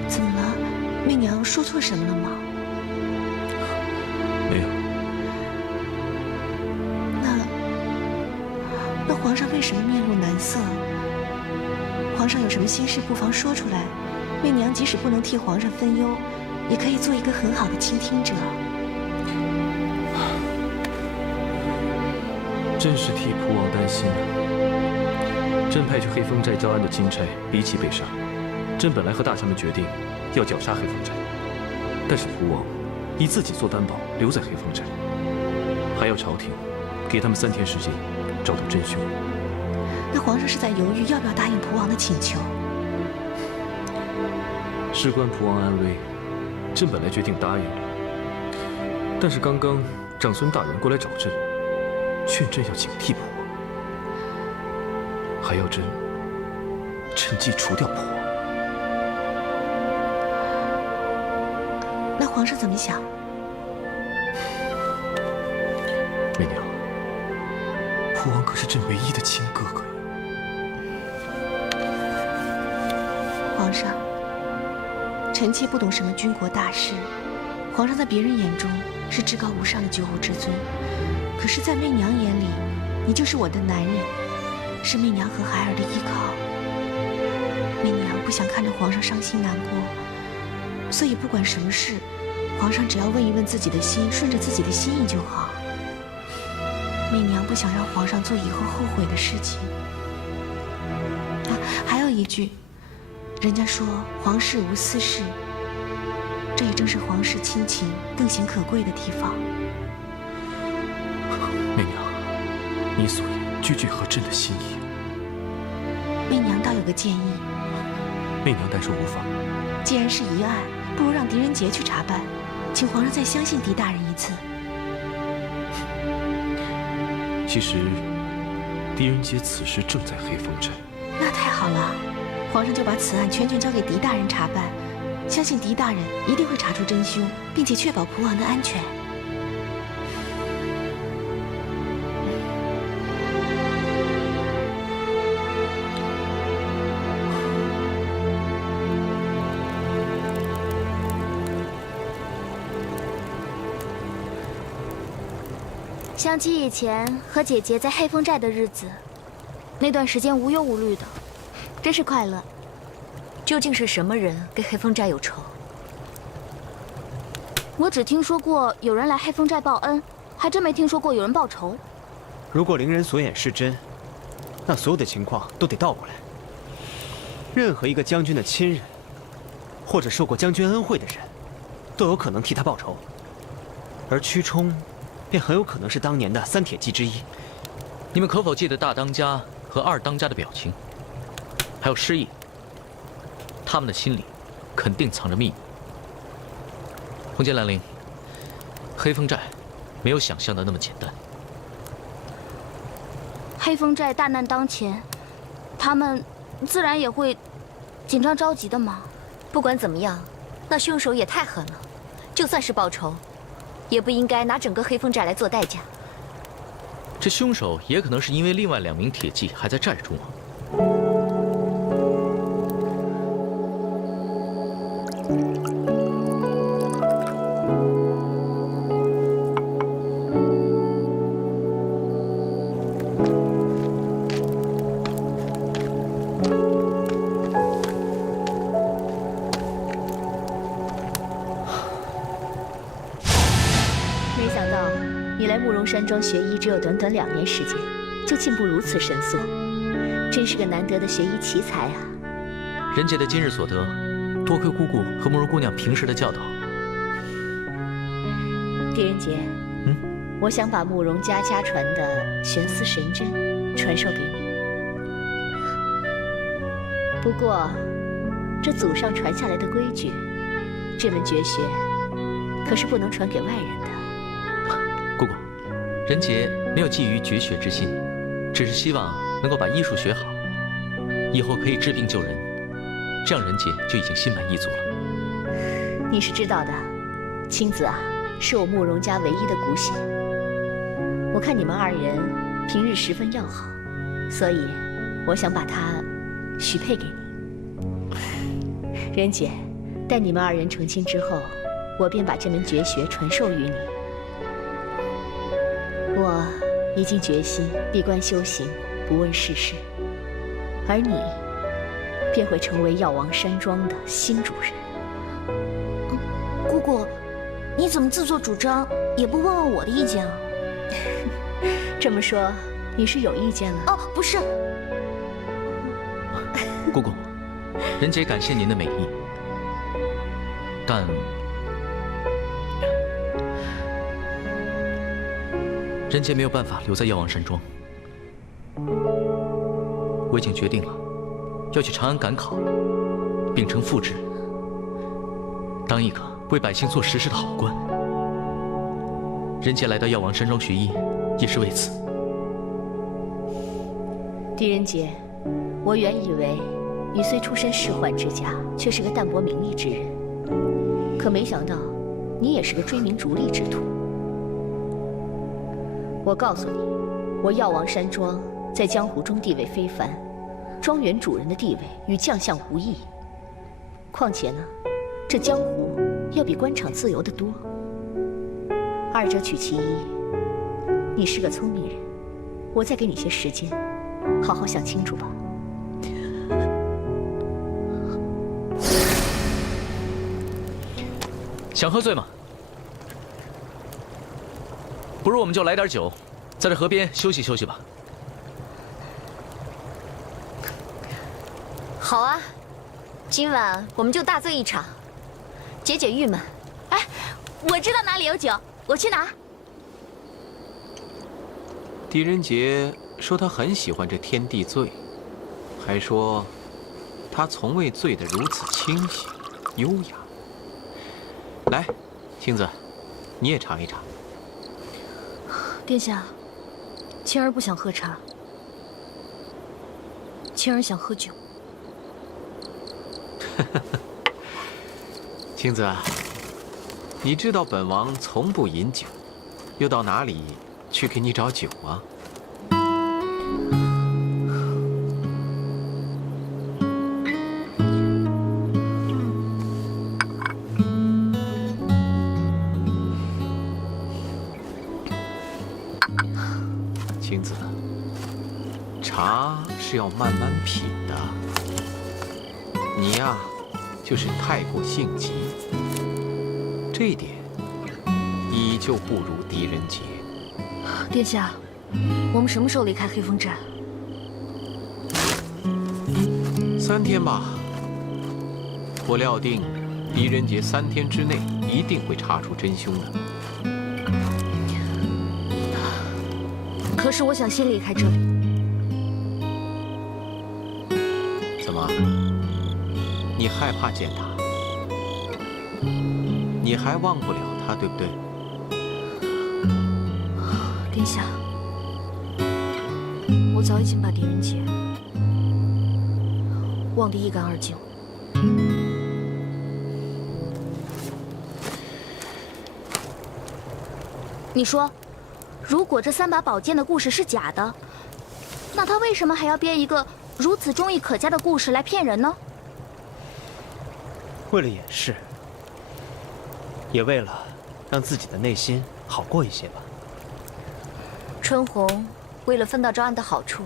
怎么了？媚娘说错什么了吗？没有。那皇上为什么面露难色？皇上有什么心事，不妨说出来。媚娘即使不能替皇上分忧，也可以做一个很好的倾听者。真是替蒲王担心啊！朕派去黑风寨招安的钦差离奇被杀，朕本来和大臣们决定要绞杀黑风寨，但是蒲王以自己做担保留在黑风寨，还要朝廷给他们3天时间找到真凶。那皇上是在犹豫要不要答应蒲王的请求？事关蒲王安危，朕本来决定答应了，但是刚刚长孙大人过来找朕，劝朕要警惕蒲王，还要朕趁机除掉蒲王。那皇上怎么想？媚娘，蒲王可是朕唯一的亲哥哥呀。皇上，臣妾不懂什么军国大事，皇上在别人眼中是至高无上的九五之尊，可是，在媚娘眼里，你就是我的男人，是媚娘和孩儿的依靠。媚娘不想看着皇上伤心难过，所以不管什么事，皇上只要问一问自己的心，顺着自己的心意就好。媚娘不想让皇上做以后后悔的事情。啊，还有一句，人家说皇室无私事，这也正是皇室亲情更显可贵的地方。媚娘，你所言句句合朕的心意。媚娘倒有个建议。媚娘但说无妨。既然是疑案，不如让狄仁杰去查办，请皇上再相信狄大人一次。其实，狄仁杰此时正在黑风寨。那太好了，皇上就把此案全权交给狄大人查办，相信狄大人一定会查出真凶，并且确保蒲王的安全。想起以前和姐姐在黑风寨的日子，那段时间无忧无虑的，真是快乐。究竟是什么人跟黑风寨有仇？我只听说过有人来黑风寨报恩，还真没听说过有人报仇。如果伶人所言是真，那所有的情况都得倒过来。任何一个将军的亲人，或者受过将军恩惠的人，都有可能替他报仇，而屈冲便很有可能是当年的3铁骑之一。你们可否记得大当家和2当家的表情，还有失忆？他们的心里肯定藏着秘密。红剑兰陵，黑风寨没有想象的那么简单。黑风寨大难当前，他们自然也会紧张着急的嘛。不管怎么样，那凶手也太狠了，就算是报仇，也不应该拿整个黑风寨来做代价。这凶手也可能是因为另外2名铁骑还在寨中啊。没想到你来慕容山庄学医只有短短2年时间，就进步如此神速，真是个难得的学医奇才啊！仁杰的今日所得，多亏姑姑和慕容姑娘平时的教导。狄仁杰，我想把慕容家家传的悬丝神针传授给你。不过，这祖上传下来的规矩，这门绝学可是不能传给外人的。姑姑，仁杰没有觊觎绝学之心，只是希望能够把医术学好，以后可以治病救人，这样仁杰就已经心满意足了。你是知道的，青子啊，是我慕容家唯一的骨血。我看你们二人平日十分要好，所以我想把她许配给你。人姐，待你们二人成亲之后，我便把这门绝学传授于你。我已经决心闭关修行，不问世事，而你便会成为药王山庄的新主人。姑姑，你怎么自作主张，也不问问我的意见啊？这么说，你是有意见了？哦，不是。姑姑，人姐感谢您的美意，但人姐没有办法留在药王山庄。我已经决定了，要去长安赶考，秉承父志，当一个为百姓做实事的好官。人姐来到药王山庄学医，也是为此。狄仁杰，我原以为你虽出身仕宦之家，却是个淡泊名利之人，可没想到你也是个追名逐利之徒。我告诉你，我药王山庄在江湖中地位非凡，庄园主人的地位与将相无异。况且呢，这江湖要比官场自由得多。二者取其一，你是个聪明人，我再给你些时间，好好想清楚吧。想喝醉吗？不如我们就来点酒，在这河边休息休息吧。好啊，今晚我们就大醉一场，解解郁闷。哎，我知道哪里有酒，我去拿。狄仁杰说他很喜欢这天地醉，还说他从未醉得如此清醒优雅。来，青子，你也尝一尝。殿下，青儿不想喝茶，青儿想喝酒。青子，你知道本王从不饮酒，又到哪里去给你找酒啊？青子，茶是要慢慢品的。你呀，就是太过性急，这一点你就不如狄仁杰。殿下，我们什么时候离开黑风寨？3天吧。我料定狄仁杰3天之内一定会查出真凶的。可是我想先离开这里。怎么？你害怕见他？你还忘不了他，对不对？殿下，我早已经把狄仁杰忘得一干二净。你说，如果这3把宝剑的故事是假的，那他为什么还要编一个如此忠义可嘉的故事来骗人呢？为了掩饰，也为了让自己的内心好过一些吧。春红为了分到招安的好处，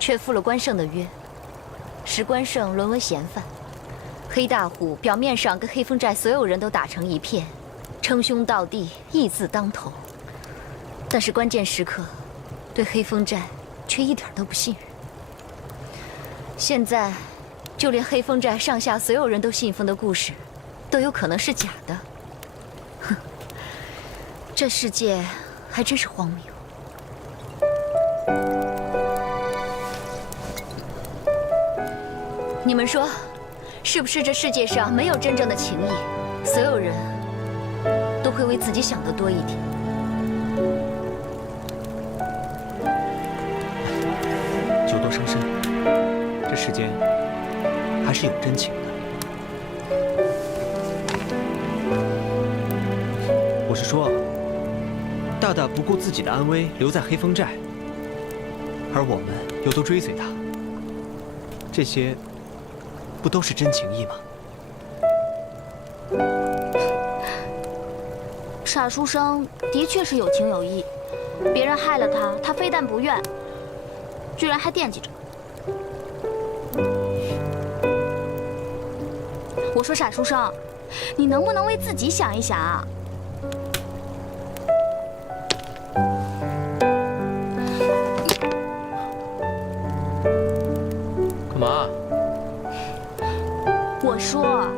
却负了关胜的约，使关胜沦为嫌犯。黑大虎表面上跟黑风寨所有人都打成一片，称兄道弟，义字当头，但是关键时刻，对黑风寨却一点都不信任。现在，就连黑风寨上下所有人都信奉的故事，都有可能是假的。哼，这世界还真是荒谬。你们说，是不是这世界上没有真正的情谊？所有人都会为自己想得多一点。酒多伤身，这世间还是有真情的。是说，大大不顾自己的安危留在黑风寨，而我们又都追随他，这些不都是真情谊吗？傻书生的确是有情有义，别人害了他，他非但不怨，居然还惦记着。我说傻书生，你能不能为自己想一想啊？干嘛？我说，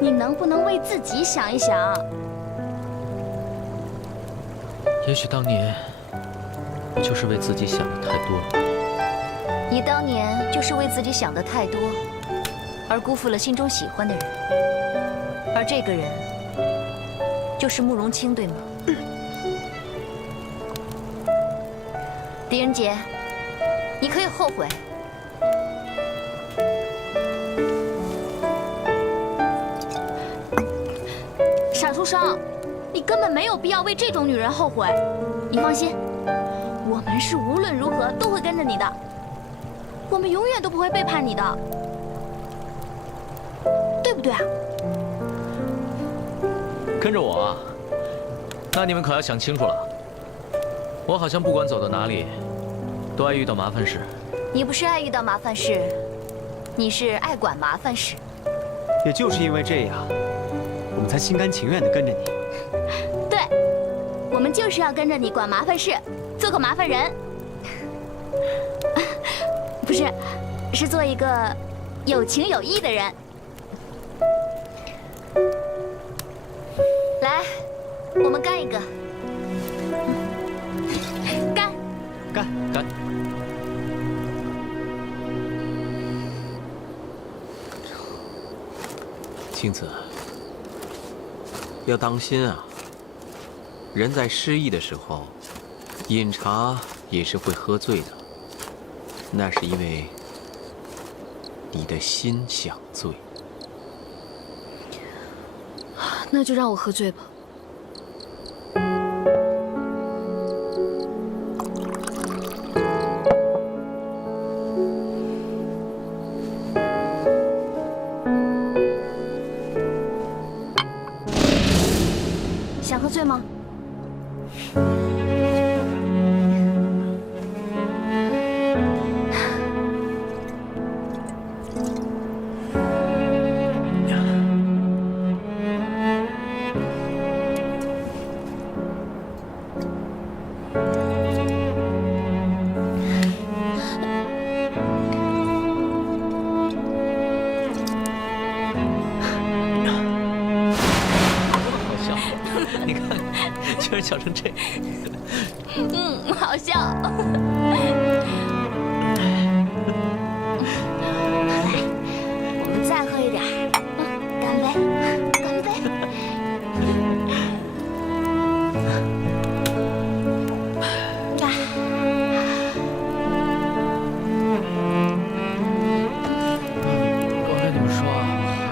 你能不能为自己想一想？也许当年就是为自己想的太多了。你当年就是为自己想的太多，而辜负了心中喜欢的人，而这个人就是慕容清，对吗？狄仁杰，你可以后悔。傻书生，你根本没有必要为这种女人后悔。你放心，我们是无论如何都会跟着你的，我们永远都不会背叛你的，对不对啊？跟着我啊？那你们可要想清楚了。我好像不管走到哪里，都爱遇到麻烦事。你不是爱遇到麻烦事，你是爱管麻烦事。也就是因为这样，我们才心甘情愿地跟着你。对，我们就是要跟着你管麻烦事，做个麻烦人。不是，是做一个有情有义的人。来，我们干一个。干，干，干。青子，要当心啊！人在失意的时候，饮茶也是会喝醉的。那是因为你的心想醉。那就让我喝醉吧。想喝醉吗？居然笑成这样。好笑。我们再喝一点，干杯，干杯。我跟你们说，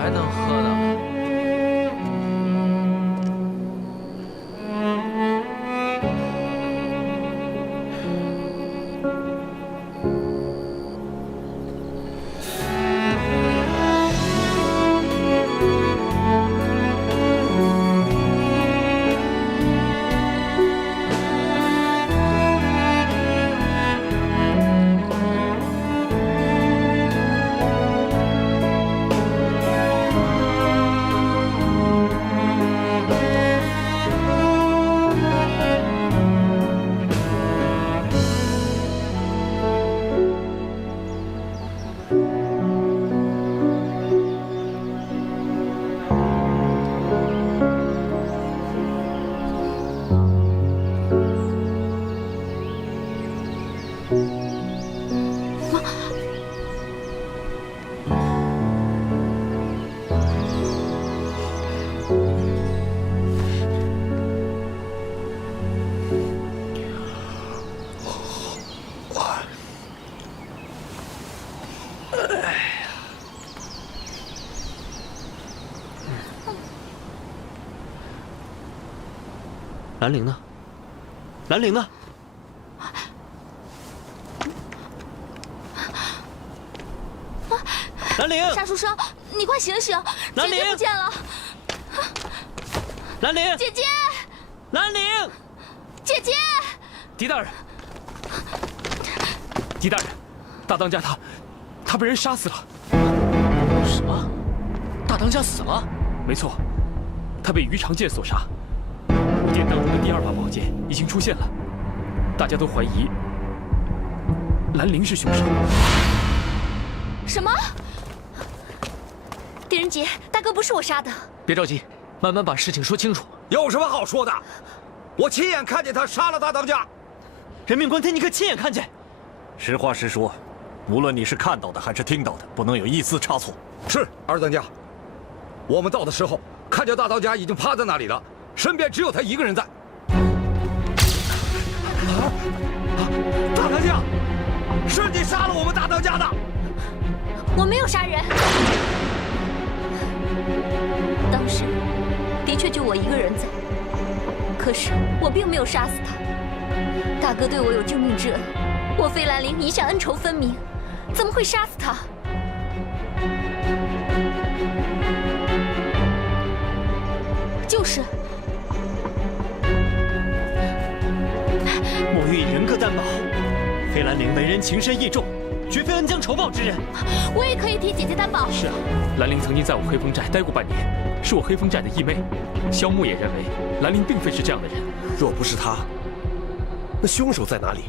还能喝呢。兰陵呢？兰陵呢？兰陵！沙书生，你快醒醒！兰陵姐姐不见了！兰陵！姐姐！兰陵！姐姐！狄大人，狄大人，大当家他被人杀死了。什么？大当家死了？没错，他被于长剑所杀。武殿当中的第2把宝剑已经出现了，大家都怀疑兰陵是凶手。什么？狄仁杰，大哥不是我杀的。别着急，慢慢把事情说清楚。有什么好说的？我亲眼看见他杀了大当家。人命关天，你可亲眼看见？实话实说，无论你是看到的还是听到的，不能有一丝差错。是二当家，我们到的时候看见大当家已经趴在那里了，身边只有他一个人在。大当家，是你杀了我们大当家的！我没有杀人，当时的确就我一个人在，可是我并没有杀死他。大哥对我有救命之恩，我费兰陵一向恩仇分明，怎么会杀死他？就是。莫欲以人格担保，费兰陵为人情深义重，绝非恩将仇报之人。我也可以替姐姐担保。是啊，兰陵曾经在我黑风寨待过半年，是我黑风寨的义妹。萧木也认为兰陵并非是这样的人。若不是他，那凶手在哪里？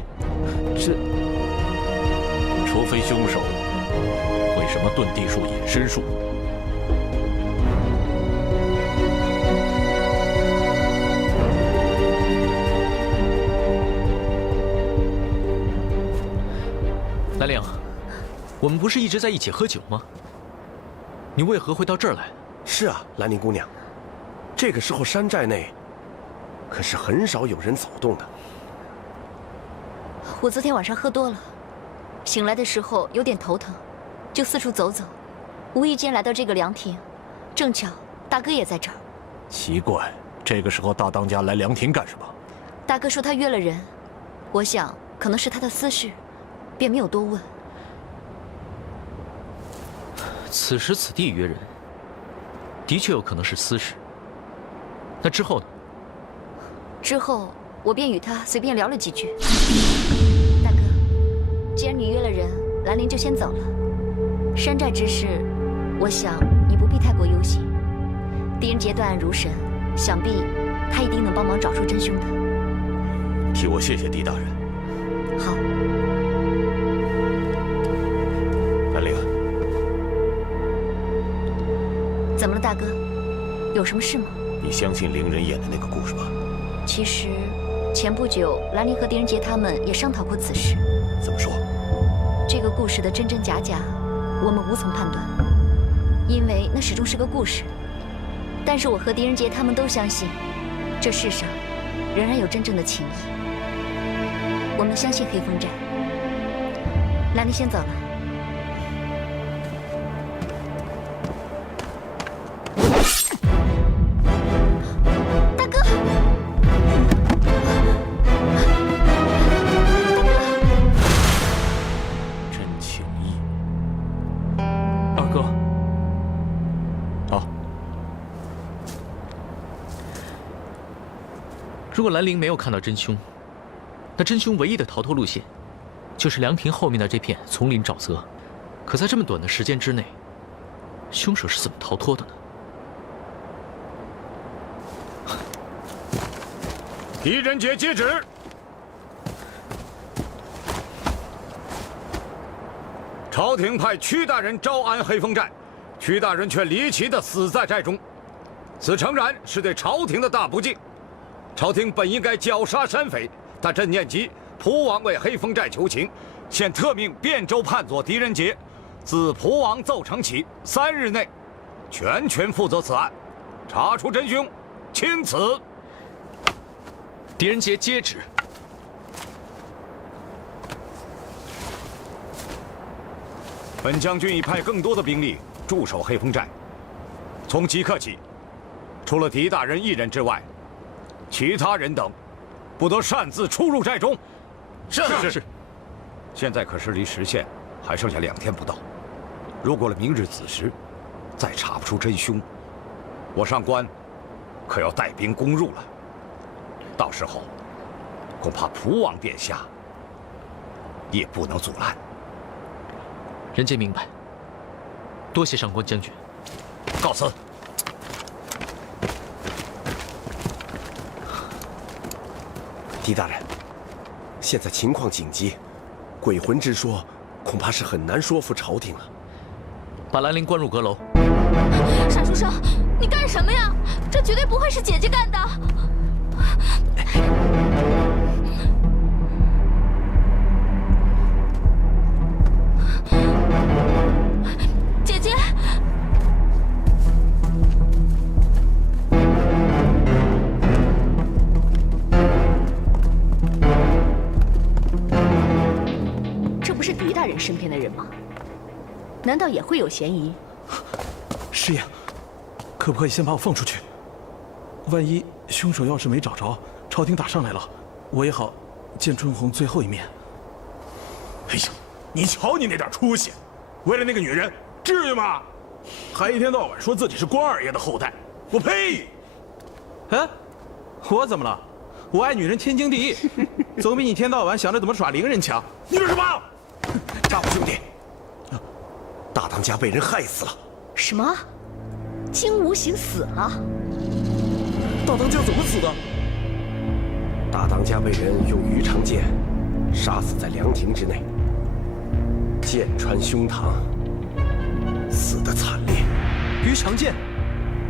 除非凶手会什么遁地术、隐身术。兰陵，我们不是一直在一起喝酒吗？你为何会到这儿来？是啊，兰陵姑娘，这个时候山寨内可是很少有人走动的。我昨天晚上喝多了，醒来的时候有点头疼，就四处走走，无意间来到这个凉亭，正巧大哥也在这儿。奇怪，这个时候大当家来凉亭干什么？大哥说他约了人，我想可能是他的私事，便没有多问。此时此地约人，的确有可能是私事。那之后呢？之后我便与他随便聊了几句。大哥，既然你约了人，兰陵就先走了。山寨之事，我想你不必太过忧心。狄仁杰断案如神，想必他一定能帮忙找出真凶的。替我谢谢狄大人。好。兰陵，怎么了，大哥？有什么事吗？你相信伶人演的那个故事吗？其实，前不久兰陵和狄仁杰他们也商讨过此事。怎么说？这个故事的真真假假，我们无从判断，因为那始终是个故事。但是我和狄仁杰他们都相信，这世上仍然有真正的情谊。我们相信黑风寨。兰陵先走了。大哥，真情义。二哥，好。如果兰陵没有看到真凶，那真凶唯一的逃脱路线，就是凉亭后面的这片丛林沼泽。可在这么短的时间之内，凶手是怎么逃脱的呢？狄仁杰接旨。朝廷派屈大人招安黑风寨，屈大人却离奇地死在寨中，此诚然是对朝廷的大不敬。朝廷本应该绞杀山匪，但朕念及蒲王为黑风寨求情，现特命汴州判佐狄仁杰，自蒲王奏成起3日内，全权负责此案，查出真凶，钦此。狄仁杰接旨。本将军已派更多的兵力驻守黑风寨，从即刻起，除了狄大人一人之外，其他人等不得擅自出入寨中。是。现在可是离时限还剩下2天不到，如果了明日子时再查不出真凶，我上官可要带兵攻入了。到时候恐怕蒲王殿下也不能阻拦。人皆明白，多谢上官将军。告辞。狄大人，现在情况紧急，鬼魂之说恐怕是很难说服朝廷了。把兰陵关入阁楼。傻书生，你干什么呀？这绝对不会是姐姐干的。姐姐。这不是狄大人身边的人吗？难道也会有嫌疑？师爷，可不可以先把我放出去？万一凶手要是没找着，朝廷打上来了，我也好见春红最后一面。哎呀，你瞧你那点出息，为了那个女人，至于吗？还一天到晚说自己是关二爷的后代，我呸！哎，我怎么了？我爱女人天经地义，总比你一天到晚想着怎么耍伶人强。你说什么？大虎兄弟，大当家被人害死了。什么？金无形死了？大当家怎么死的？大当家被人用鱼肠剑杀死在凉亭之内，剑穿胸膛，死得惨烈。鱼肠剑，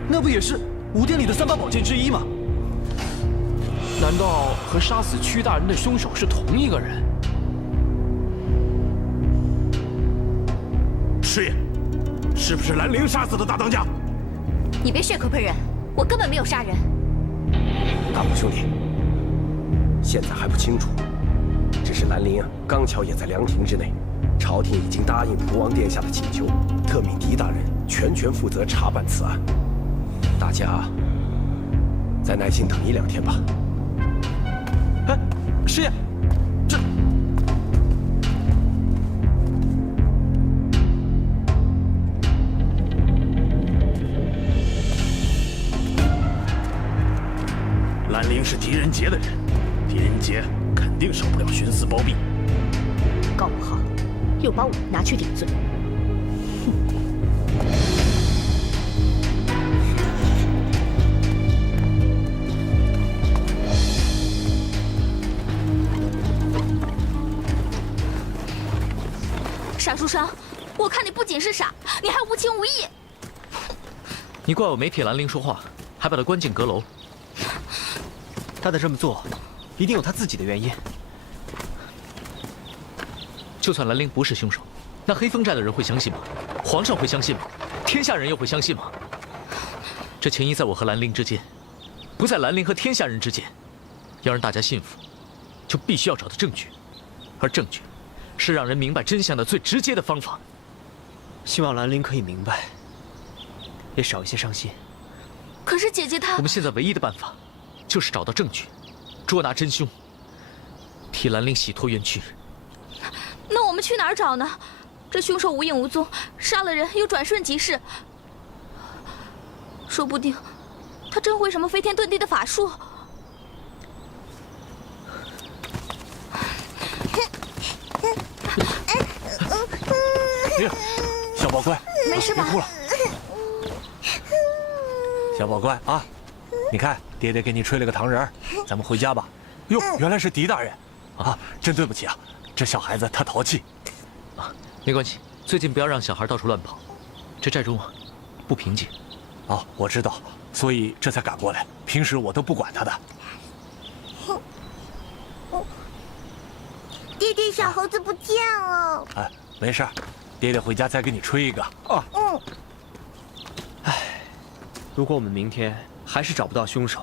那不也是武殿里的3把宝剑之一吗？难道和杀死屈大人的凶手是同一个人？师爷，是不是兰陵杀死的大当家？你别血口喷人，我根本没有杀人。大虎兄弟，现在还不清楚，只是兰陵刚巧也在凉亭之内，朝廷已经答应蒲王殿下的请求，特命狄大人全权负责查办此案。大家再耐心等1-2天吧。哎，师爷，这……兰陵是狄仁杰的人，狄仁杰肯定少不了徇私包庇。搞不好又把我拿去顶罪。傻书生，我看你不仅是傻，你还无情无义。你怪我没替兰陵说话，还把他关进阁楼。他的这么做，一定有他自己的原因。就算兰陵不是凶手，那黑风寨的人会相信吗？皇上会相信吗？天下人又会相信吗？这前因在我和兰陵之间，不在兰陵和天下人之间。要让大家信服，就必须要找到证据，而证据是让人明白真相的最直接的方法。希望兰陵可以明白，也少一些伤心。可是姐姐她……我们现在唯一的办法，就是找到证据，捉拿真凶，替兰陵洗脱冤屈。那我们去哪儿找呢？这凶手无影无踪，杀了人又转瞬即逝，说不定他真会什么飞天遁地的法术。小宝乖，没事吧？别哭了。小宝乖啊，你看爹爹给你吹了个糖人儿，咱们回家吧。哟，原来是狄大人，啊，真对不起啊，这小孩子他淘气。啊，没关系，最近不要让小孩到处乱跑，这寨中啊不平静。哦，我知道，所以这才赶过来。平时我都不管他的。爹爹，小猴子不见了。哎，没事，爹爹回家再给你吹一个啊。如果我们明天还是找不到凶手，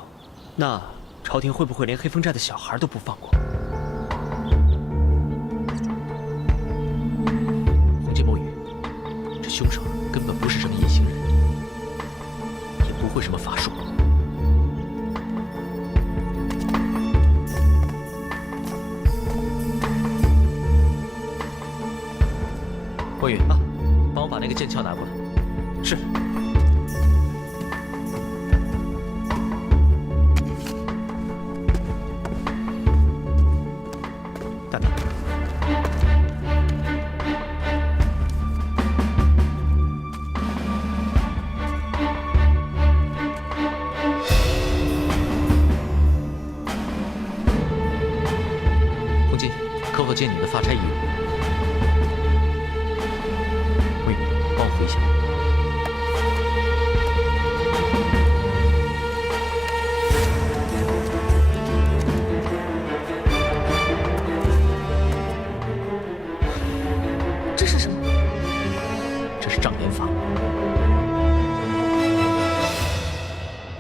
那朝廷会不会连黑风寨的小孩都不放过？红阶墨雨，这凶手根本不是什么隐形人，也不会什么法术。那个剑鞘拿过来。是。大大。红巾，可否借你的发钗一缕？魏宇，帮我扶一下。这是什么？这是障眼法。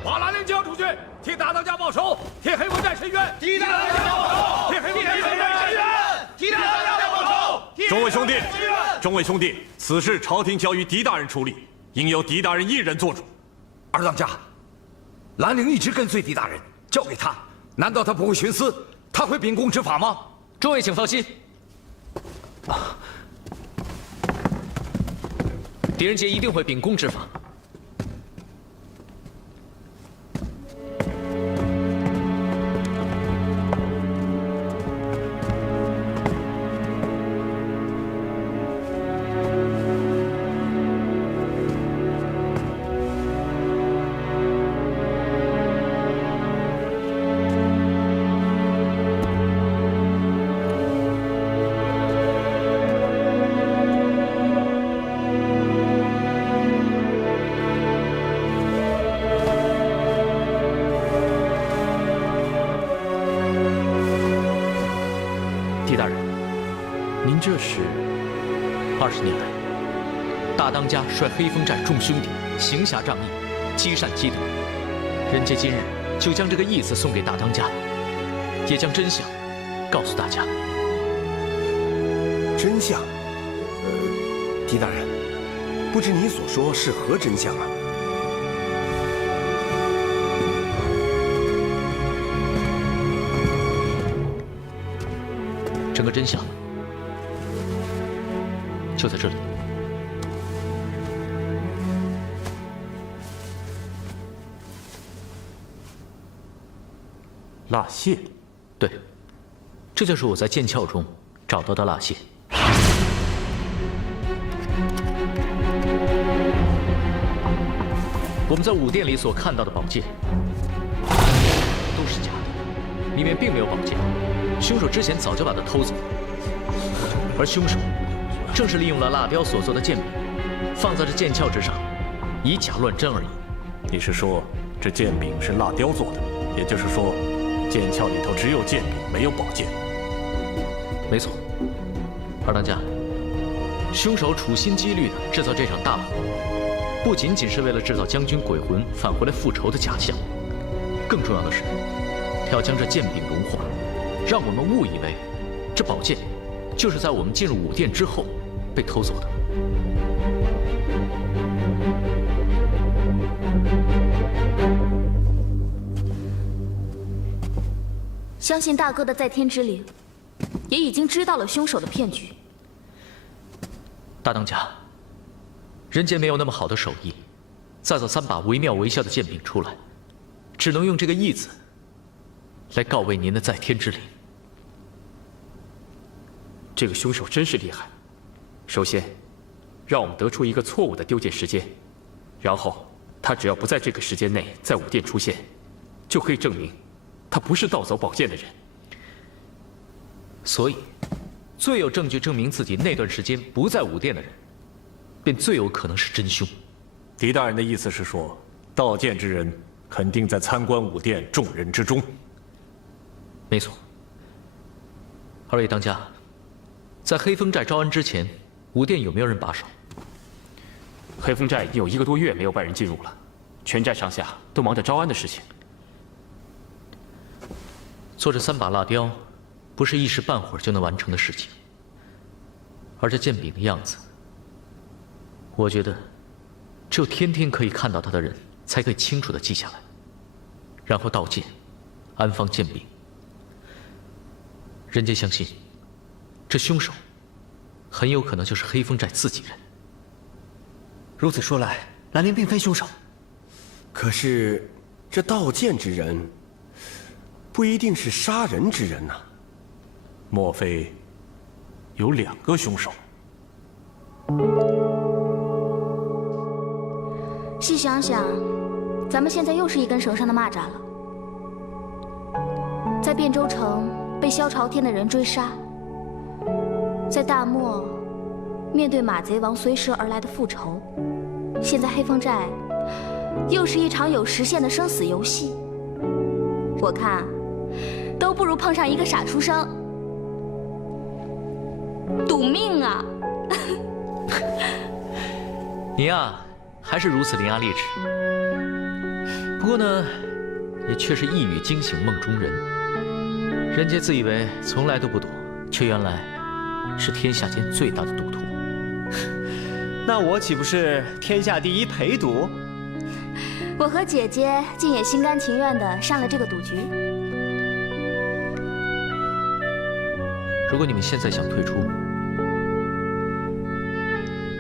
把蓝灵交出去，替大当家报仇，替黑风寨伸冤，替大当家报仇，替黑风寨伸冤，替大当家报仇。众位兄弟，众位兄弟，此事朝廷交于狄大人处理，应由狄大人一人做主。二当家，兰陵一直跟随狄大人，交给他，难道他不会徇私？他会秉公执法吗？诸位请放心，狄仁杰一定会秉公执法。狄大人，您这是？20年来，大当家率黑风寨众兄弟行侠仗义，积善积德。人杰今日就将这个义子送给大当家，也将真相告诉大家。真相？狄大人，不知你所说是何真相啊？整个真相就在这里。蜡屑，对，这就是我在剑鞘中找到的蜡屑。我们在武殿里所看到的宝剑都是假的，里面并没有宝剑。凶手之前早就把它偷走了，而凶手正是利用了蜡雕所做的剑柄，放在这剑鞘之上，以假乱真而已。你是说这剑柄是蜡雕做的？也就是说，剑鞘里头只有剑柄，没有宝剑？没错，二当家，凶手处心积虑地制造这场大祸，不仅仅是为了制造将军鬼魂返回来复仇的假象，更重要的是，他要将这剑柄融化。让我们误以为，这宝剑就是在我们进入武殿之后被偷走的。相信大哥的在天之灵，也已经知道了凶手的骗局。大当家，人杰没有那么好的手艺，再造3把惟妙惟肖的剑柄出来，只能用这个义字来告慰您的在天之灵。这个凶手真是厉害。首先，让我们得出一个错误的丢剑时间，然后他只要不在这个时间内在武殿出现，就可以证明他不是盗走宝剑的人。所以，最有证据证明自己那段时间不在武殿的人，便最有可能是真凶。狄大人的意思是说，盗剑之人肯定在参观武殿众人之中。没错。二位当家，在黑风寨招安之前，武殿有没有人把守？黑风寨已经有1个多月没有外人进入了，全寨上下都忙着招安的事情。做这3把蜡雕，不是一时半会儿就能完成的事情。而这剑柄的样子，我觉得，只有天天可以看到它的人，才可以清楚地记下来，然后盗剑，安放剑柄。人杰相信，这凶手很有可能就是黑风寨自己人。如此说来，兰陵并非凶手。可是，这盗剑之人，不一定是杀人之人呐。莫非有2个凶手？细想想，咱们现在又是一根绳上的蚂蚱了。在汴州城被萧朝天的人追杀，在大漠面对马贼王随时而来的复仇，现在黑风寨又是一场有时限的生死游戏。我看，都不如碰上一个傻书生，赌命啊！你呀，还是如此伶牙俐齿。不过呢，也确实一语惊醒梦中人。人皆自以为从来都不赌，却原来是天下间最大的赌徒。那我岂不是天下第一陪赌？我和姐姐竟也心甘情愿地上了这个赌局。如果你们现在想退出，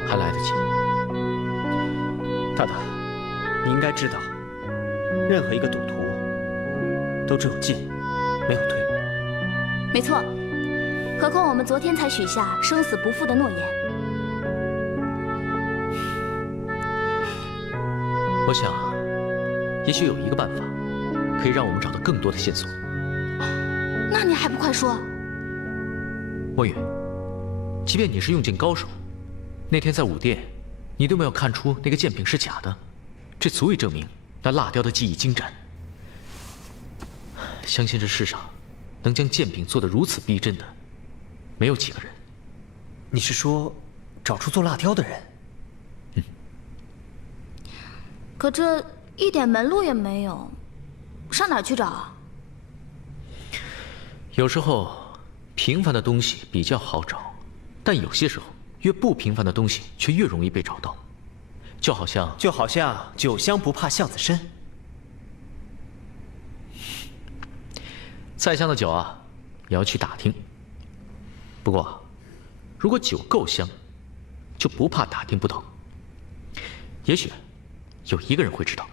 还来得及。大大，你应该知道，任何一个赌徒都只有进，没有退。没错，何况我们昨天才许下生死不负的诺言。我想，也许有一个办法，可以让我们找到更多的线索。那你还不快说？莫远，即便你是用剑高手，那天在武殿，你都没有看出那个剑柄是假的，这足以证明那蜡雕的技艺精湛。相信这世上能将剑柄做得如此逼真的，没有几个人。你是说，找出做蜡雕的人？可这一点门路也没有，上哪儿去找啊？有时候，平凡的东西比较好找，但有些时候，越不平凡的东西却越容易被找到。就好像酒香不怕巷子深。再香的酒啊，也要去打听。不过，如果酒够香，就不怕打听不到。也许有一个人会知道。